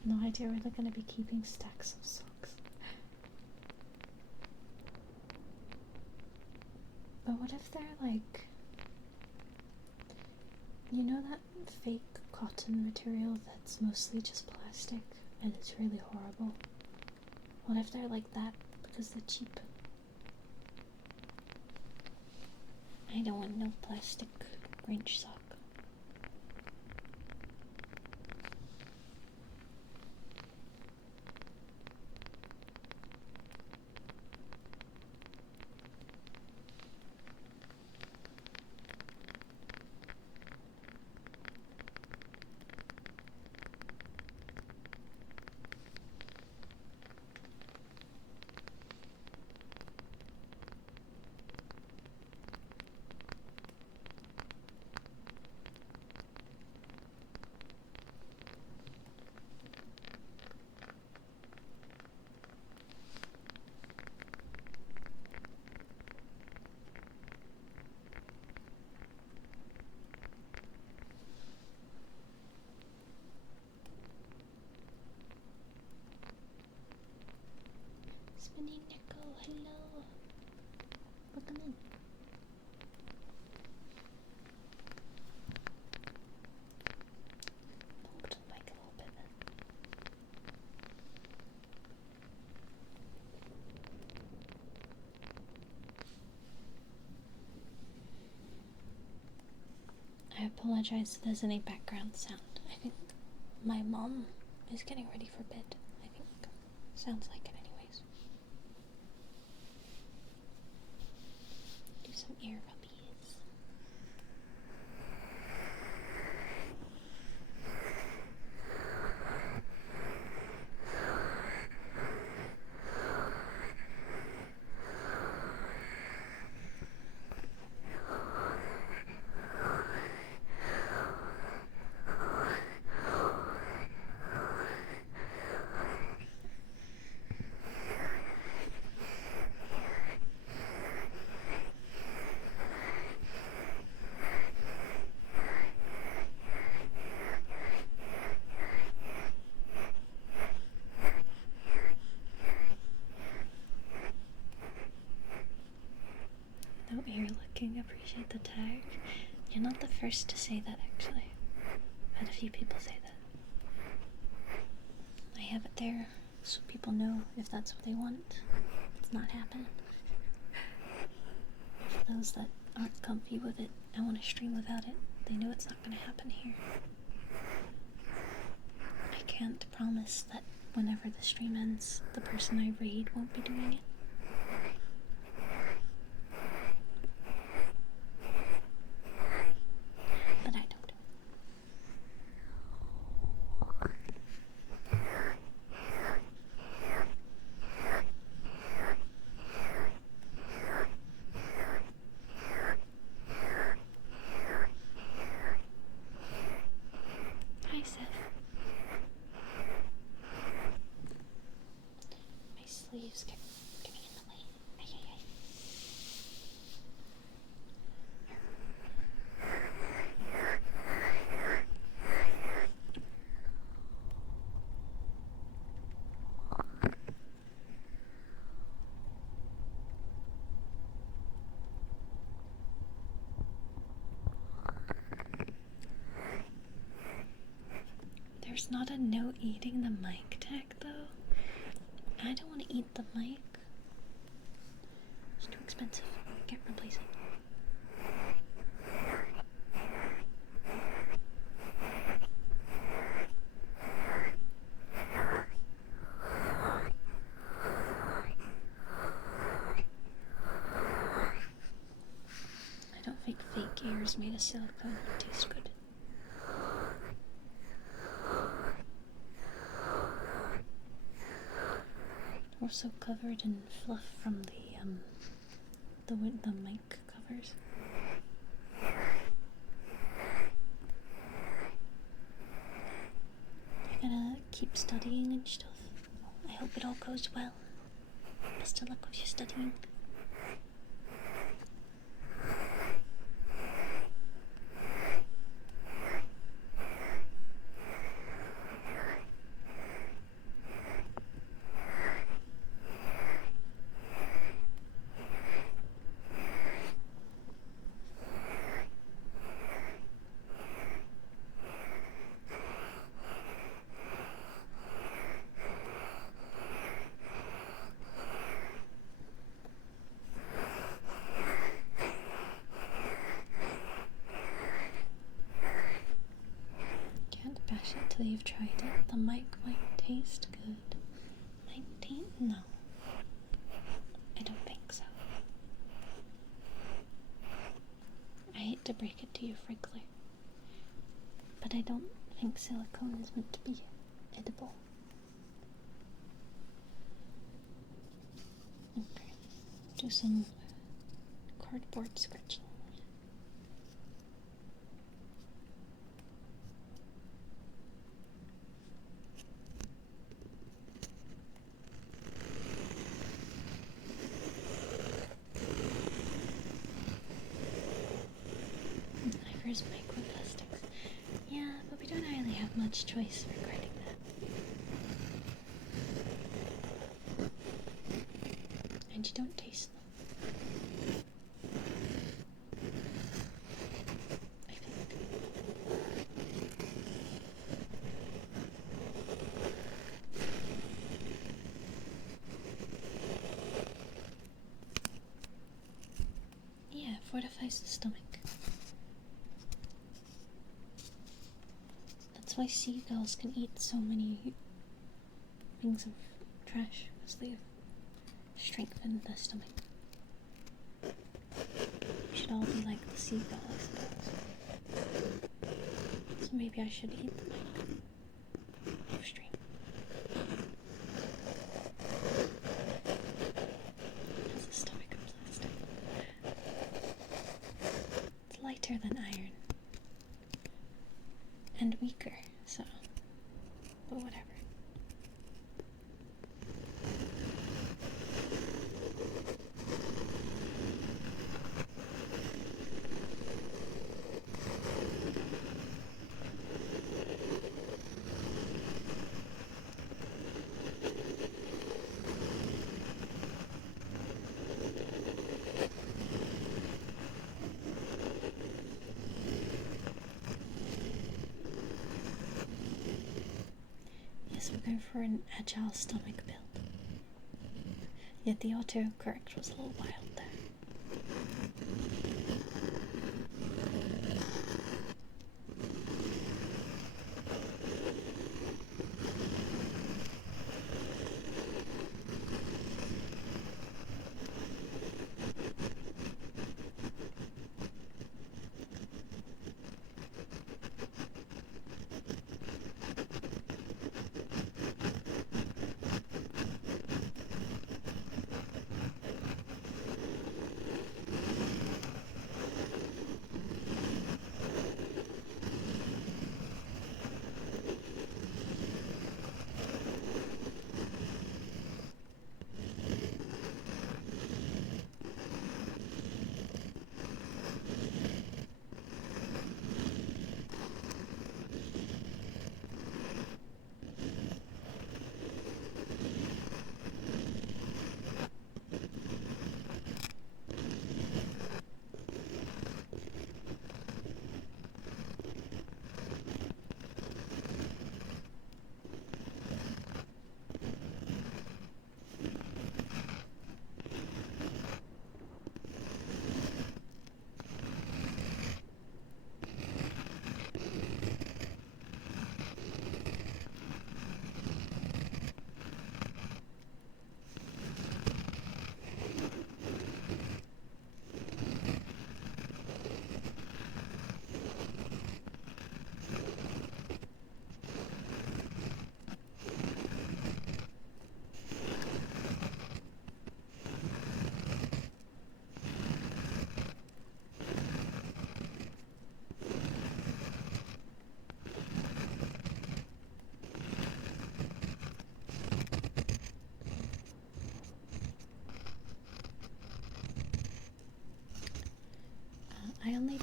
No idea where they're going to be keeping stacks of socks. But what if they're like, you know that fake cotton material that's mostly just plastic and it's really horrible? What if they're like that because they're cheap? I don't want no plastic Grinch sock. Spinning Nickel, hello. Welcome in. Hold the mic a little bit. I apologize if there's any background sound. I think my mom is getting ready for bed. I think sounds like it anyways. Do some ear rubbies. No ear looking, appreciate the tag. You're not the first to say that, actually. I've had a few people say that. I have it there so people know if that's what they want. It's not happening. For those that aren't comfy with it and want to stream without it, they know it's not going to happen here. I can't promise that whenever the stream ends, the person I raid won't be doing it. But I don't. Hi, Seth. My sleeves kept getting in the way. Ay, ay, ay. There's not a no eating the mic tag though. I don't want to eat the mic. It's too expensive. I can't replace it. I don't think fake ears made of silicone would taste good. Also covered in fluff from the mic covers. I gotta keep studying and stuff. I hope it all goes well. Best of luck with your studying. Bash it till you've tried it. The mic might taste good. 19? No. I don't think so. I hate to break it to you, Friggler, but I don't think silicone is meant to be edible. Okay. Do some cardboard scratching. Microplastics. Yeah, but we don't really have much choice regarding that. And you don't taste them. I think. Yeah, it fortifies the stomach. That's why seagulls can eat so many things of trash, because they have strengthened the stomach. We should all be like the seagull, I suppose. So maybe I should eat the mic. Off stream. It's a stomach of plastic. It's lighter than iron. And weaker, so, but whatever. We're going for an agile stomach build. Yet the autocorrect was a little wild there.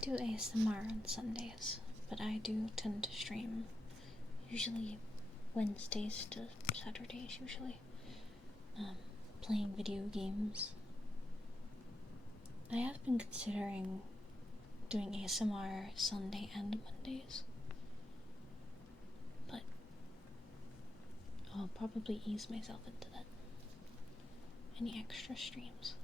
do ASMR on Sundays, but I do tend to stream usually Wednesdays to Saturdays, usually. Playing video games. I have been considering doing ASMR Sunday and Mondays, but I'll probably ease myself into that. Any extra streams?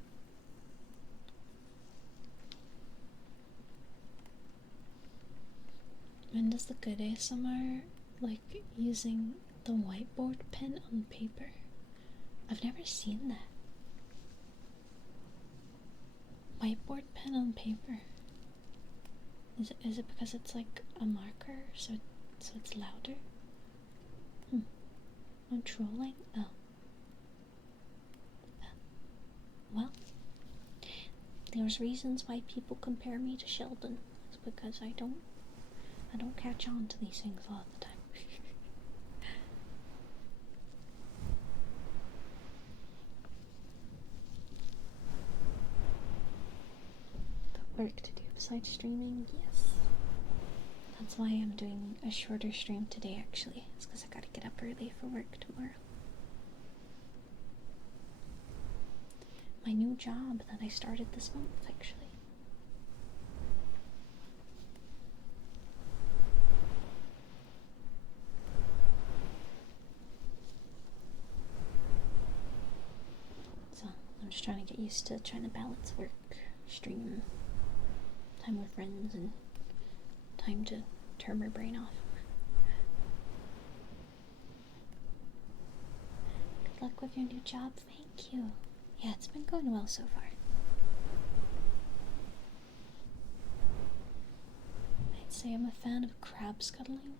When does the good ASMR like using the whiteboard pen on paper? I've never seen that. Whiteboard pen on paper. Is it because it's like a marker, so it's louder? I'm trolling? Oh. Well, there's reasons why people compare me to Sheldon. It's because I don't catch on to these things all the time. But work to do besides streaming? Yes. That's why I'm doing a shorter stream today, actually. It's because I gotta get up early for work tomorrow. My new job that I started this month, actually. So, I'm just trying to get used to trying to balance work, stream, time with friends, and time to turn my brain off. Good luck with your new job. Thank you. Yeah, it's been going well so far. I'd say I'm a fan of crab scuttling.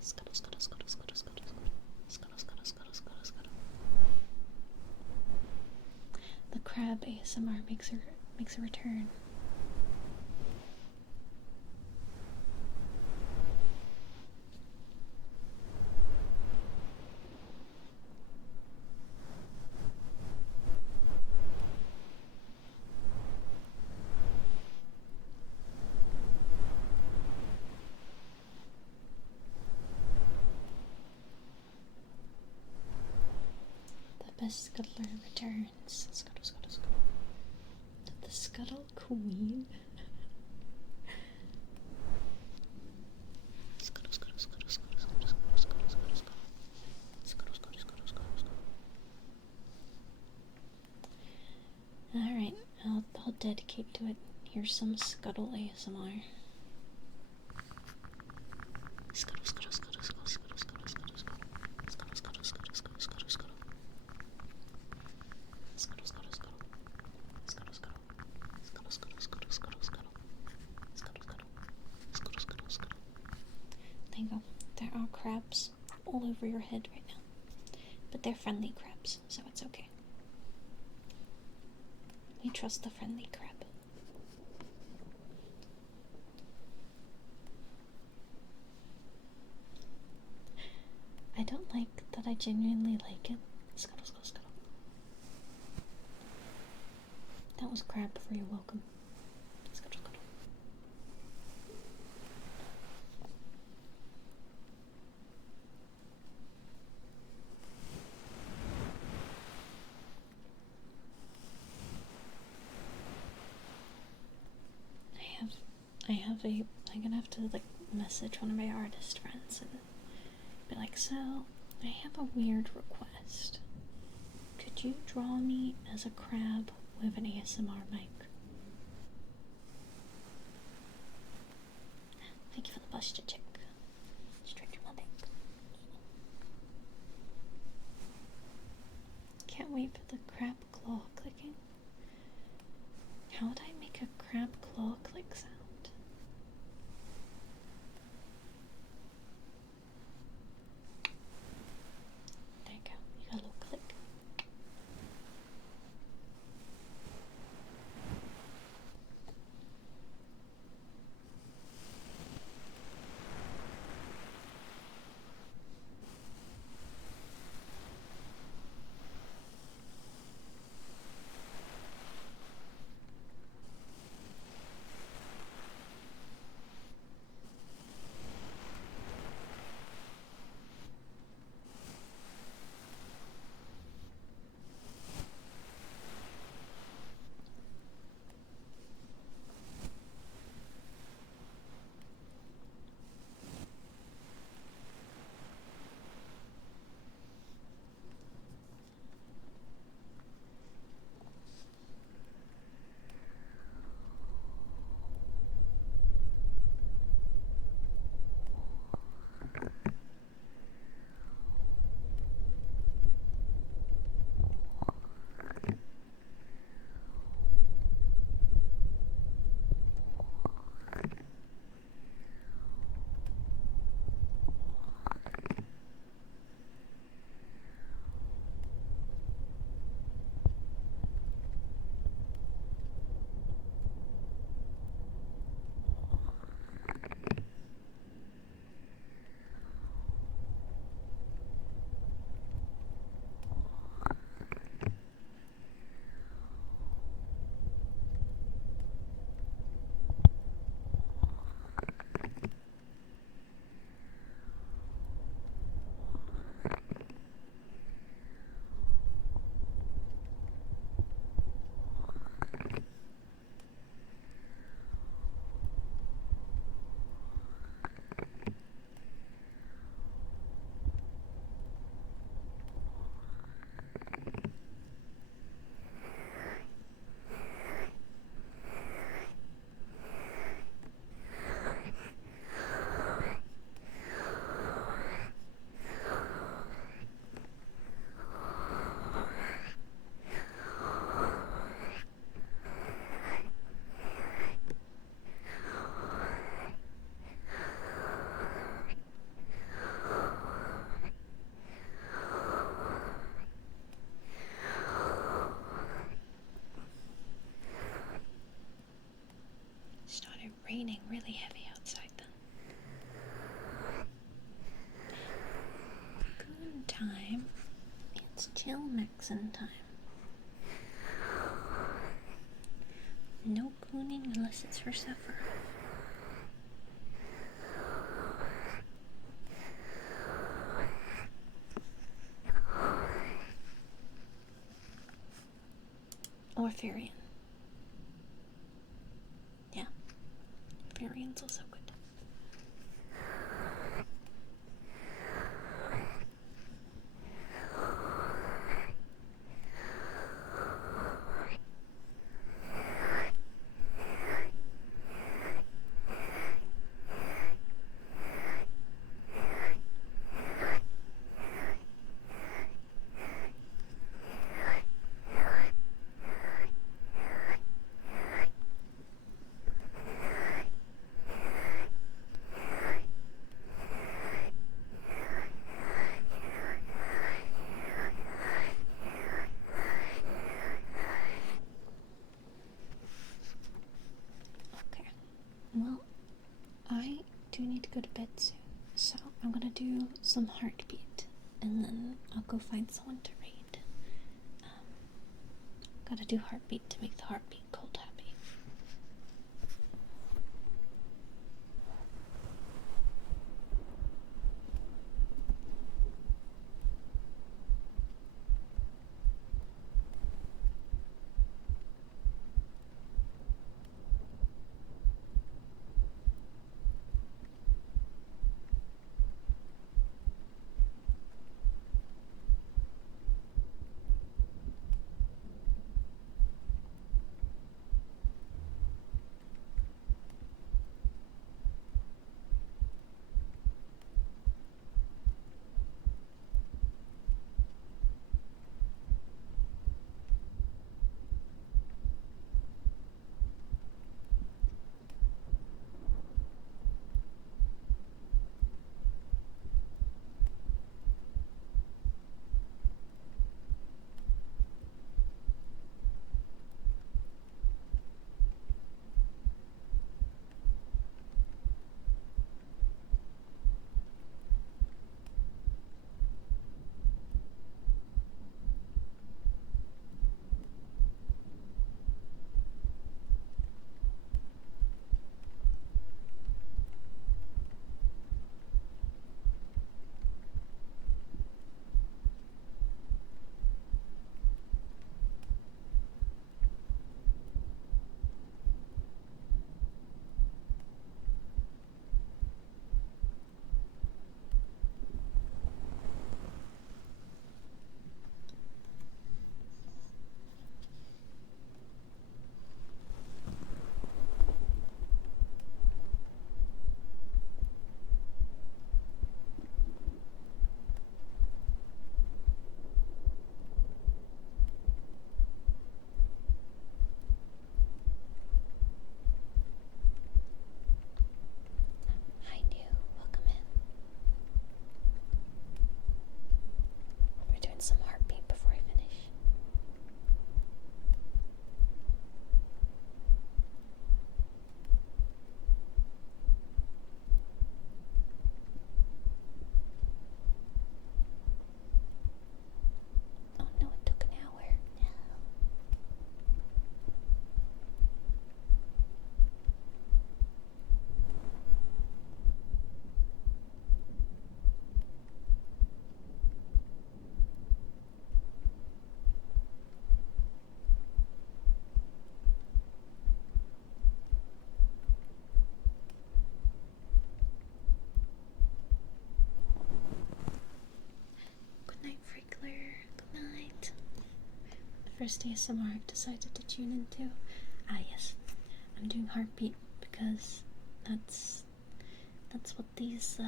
Scuttle, scuttle, scuttle, scuttle, scuttle, scuttle, scuttle, scuttle, scuttle, scuttle, scuttle. The crab ASMR makes a return. The best scuttler returns. Scuttle, scuttle, scuttle. The Scuttle Queen. Scuttle, scuttle, scuttle, scuttle, scuttle, scuttle, scuttle, scuttle, scuttle. Scuttle, scuttle, scuttle, scuttle, scuttle. Alright, I'll dedicate to it. Here's some Scuttle ASMR. Scuttle, scuttle, scuttle, scuttle, scuttle, scuttle, scuttle, scuttle. Scuttle, scuttle, scuttle, scuttle, scuttle, scuttle. Scuttle, scuttle, scuttle. Scuttle, scuttle. Scuttle, scuttle, scuttle, scuttle, scuttle. Scuttle, scuttle. Scuttle, scuttle, scuttle. There you go. There are crabs all over your head right now. But they're friendly crabs, so it's okay. We trust the friendly crab. I don't like that I genuinely like it. Scuttle, scuttle, scuttle. That was crab for your welcome. Scuttle, scuttle. I'm gonna have to like message one of my artist friends and be like, so I have a weird request. Could you draw me as a crab with an ASMR mic? Thank you for the posture check. Stretch my neck. Can't wait for the crab claw clicking. How would I make a crab claw click sound? There you go. You got a little click. really heavy outside then. Coon time. It's chill mixin' time. No cooning unless it's for supper. Or Farian. Yeah. Farian's also good. Well, I do need to go to bed soon, so I'm gonna do some heartbeat, and then I'll go find someone to raid. Gotta do heartbeat to make the heartbeat cold happy. Some heartbeat before I finish. Oh no, it took an hour. No. Good night, Freakler. Good night. First ASMR I've decided to tune into. Ah yes, I'm doing heartbeat because that's what these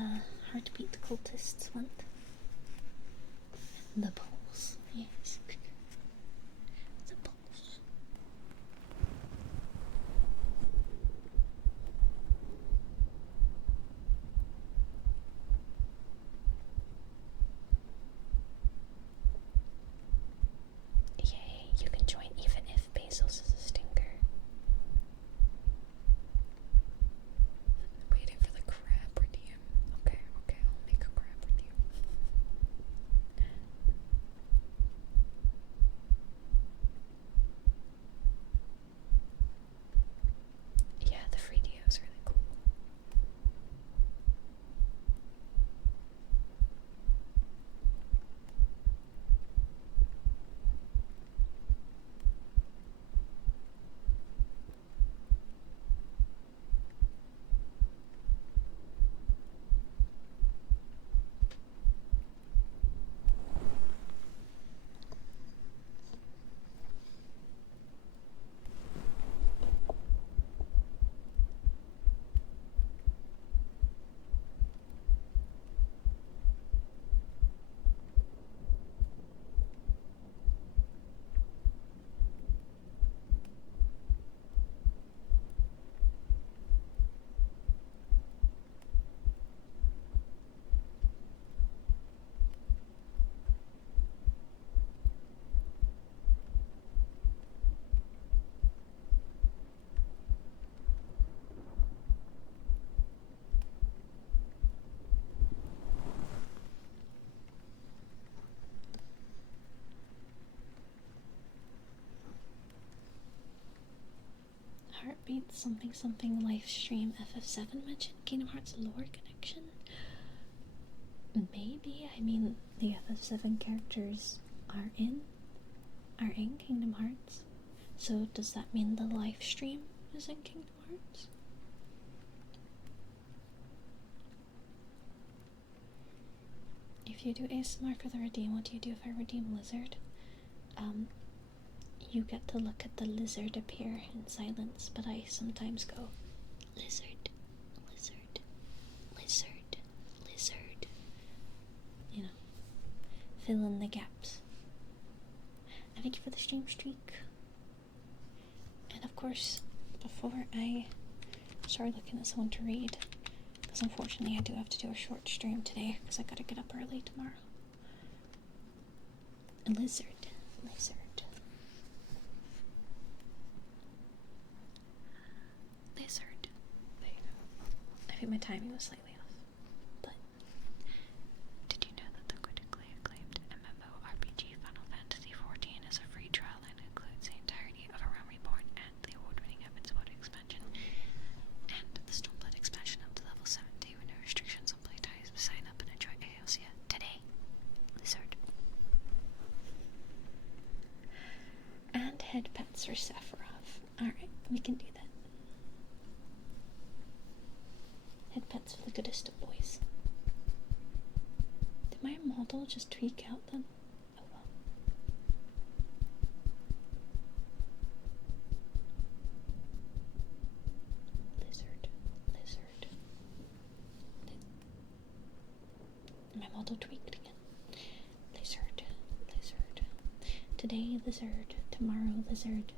heartbeat cultists want. The pulse, yes. The pulse. Yay, you can join even if Bezos is a stinker. Heartbeat something something live stream FF7 mentioned Kingdom Hearts lore connection? Maybe. I mean, the FF7 characters are in Kingdom Hearts. So does that mean the live stream is in Kingdom Hearts? If you do ASMR for the redeem, what do you do if I redeem Lizard? You get to look at the lizard appear in silence, but I sometimes go, lizard, lizard, lizard, lizard. You know, fill in the gaps. And thank you for the stream streak. And of course, before I start looking at someone to read, because unfortunately I do have to do a short stream today because I gotta get up early tomorrow. A lizard, lizard. Lizard. There you go. I think my timing was slightly off. But did you know that the critically acclaimed MMORPG Final Fantasy XIV is a free trial and includes the entirety of A Realm Reborn and the award-winning Heaven's VOD expansion and the Stormblood expansion up to level 70 with no restrictions on playtime. Sign up and enjoy AOCA today. Lizard. And head pets for Sephiroth. Alright, we can do that. Head pets for the goodest of boys. Did my model just tweak out then? Oh well. Lizard, lizard. My model tweaked again. Lizard, lizard. Today, lizard. Tomorrow, lizard.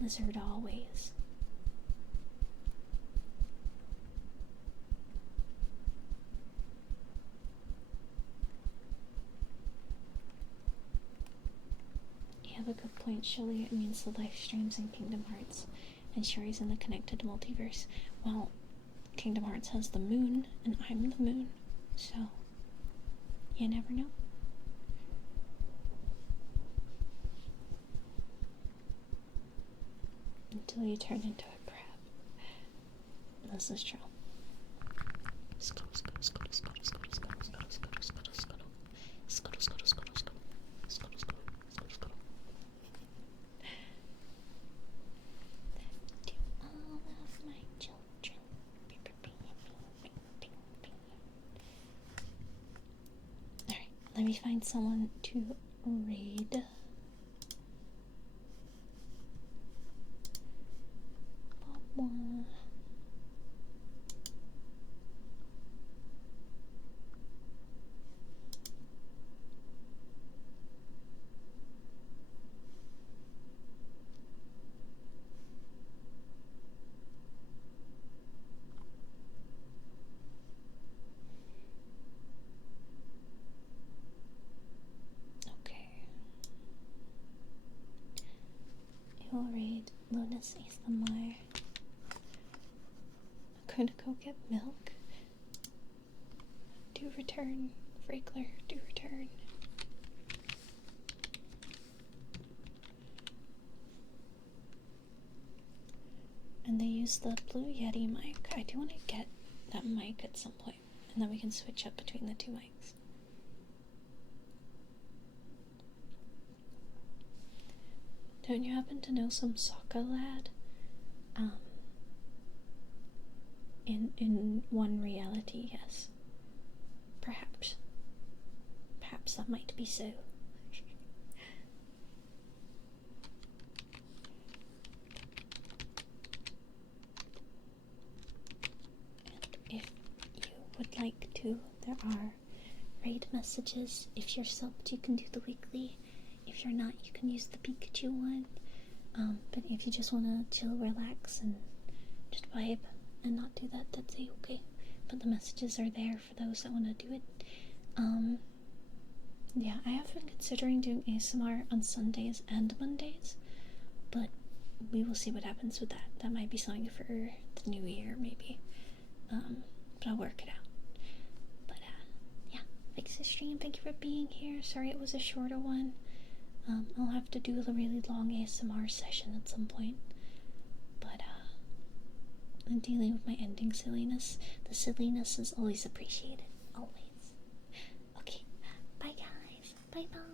Lizard always. You have a good point, Shiori. It means the live streams in Kingdom Hearts, and Shiori's in the connected multiverse. Well, Kingdom Hearts has the moon, and I'm the moon, so you never know. Until you turn into a crab. This is true. Scuttle, scuttle, scuttle, scuttle, scuttle, scuttle, scuttle, scuttle, scuttle, scuttle. Scuttle, scuttle, scuttle, scuttle. Scuttle, scuttle, scuttle, scuttle. To all of my children. Alright, let me find someone to read. We'll read Luna's ASMR. I'm going to go get milk. Do return. Fragler, do return. And they use the Blue Yeti mic. I do want to get that mic at some point, and then we can switch up between the two mics. Don't you happen to know some soccer lad? In one reality, yes. Perhaps. Perhaps that might be so. And if you would like to, there are raid messages. If you're subbed, you can do the weekly. If you're not, you can use the Pikachu one. But if you just want to chill, relax, and just vibe and not do that, that's okay. But the messages are there for those that want to do it. Yeah, I have been considering doing ASMR on Sundays and Mondays, but we will see what happens with that. That might be something for the new year, maybe. But I'll work it out. But yeah, thanks for the stream. Thank you for being here. Sorry it was a shorter one. I'll have to do a really long ASMR session at some point. But and dealing with my ending silliness. The silliness is always appreciated. Always. Okay. Bye, guys. Bye bye.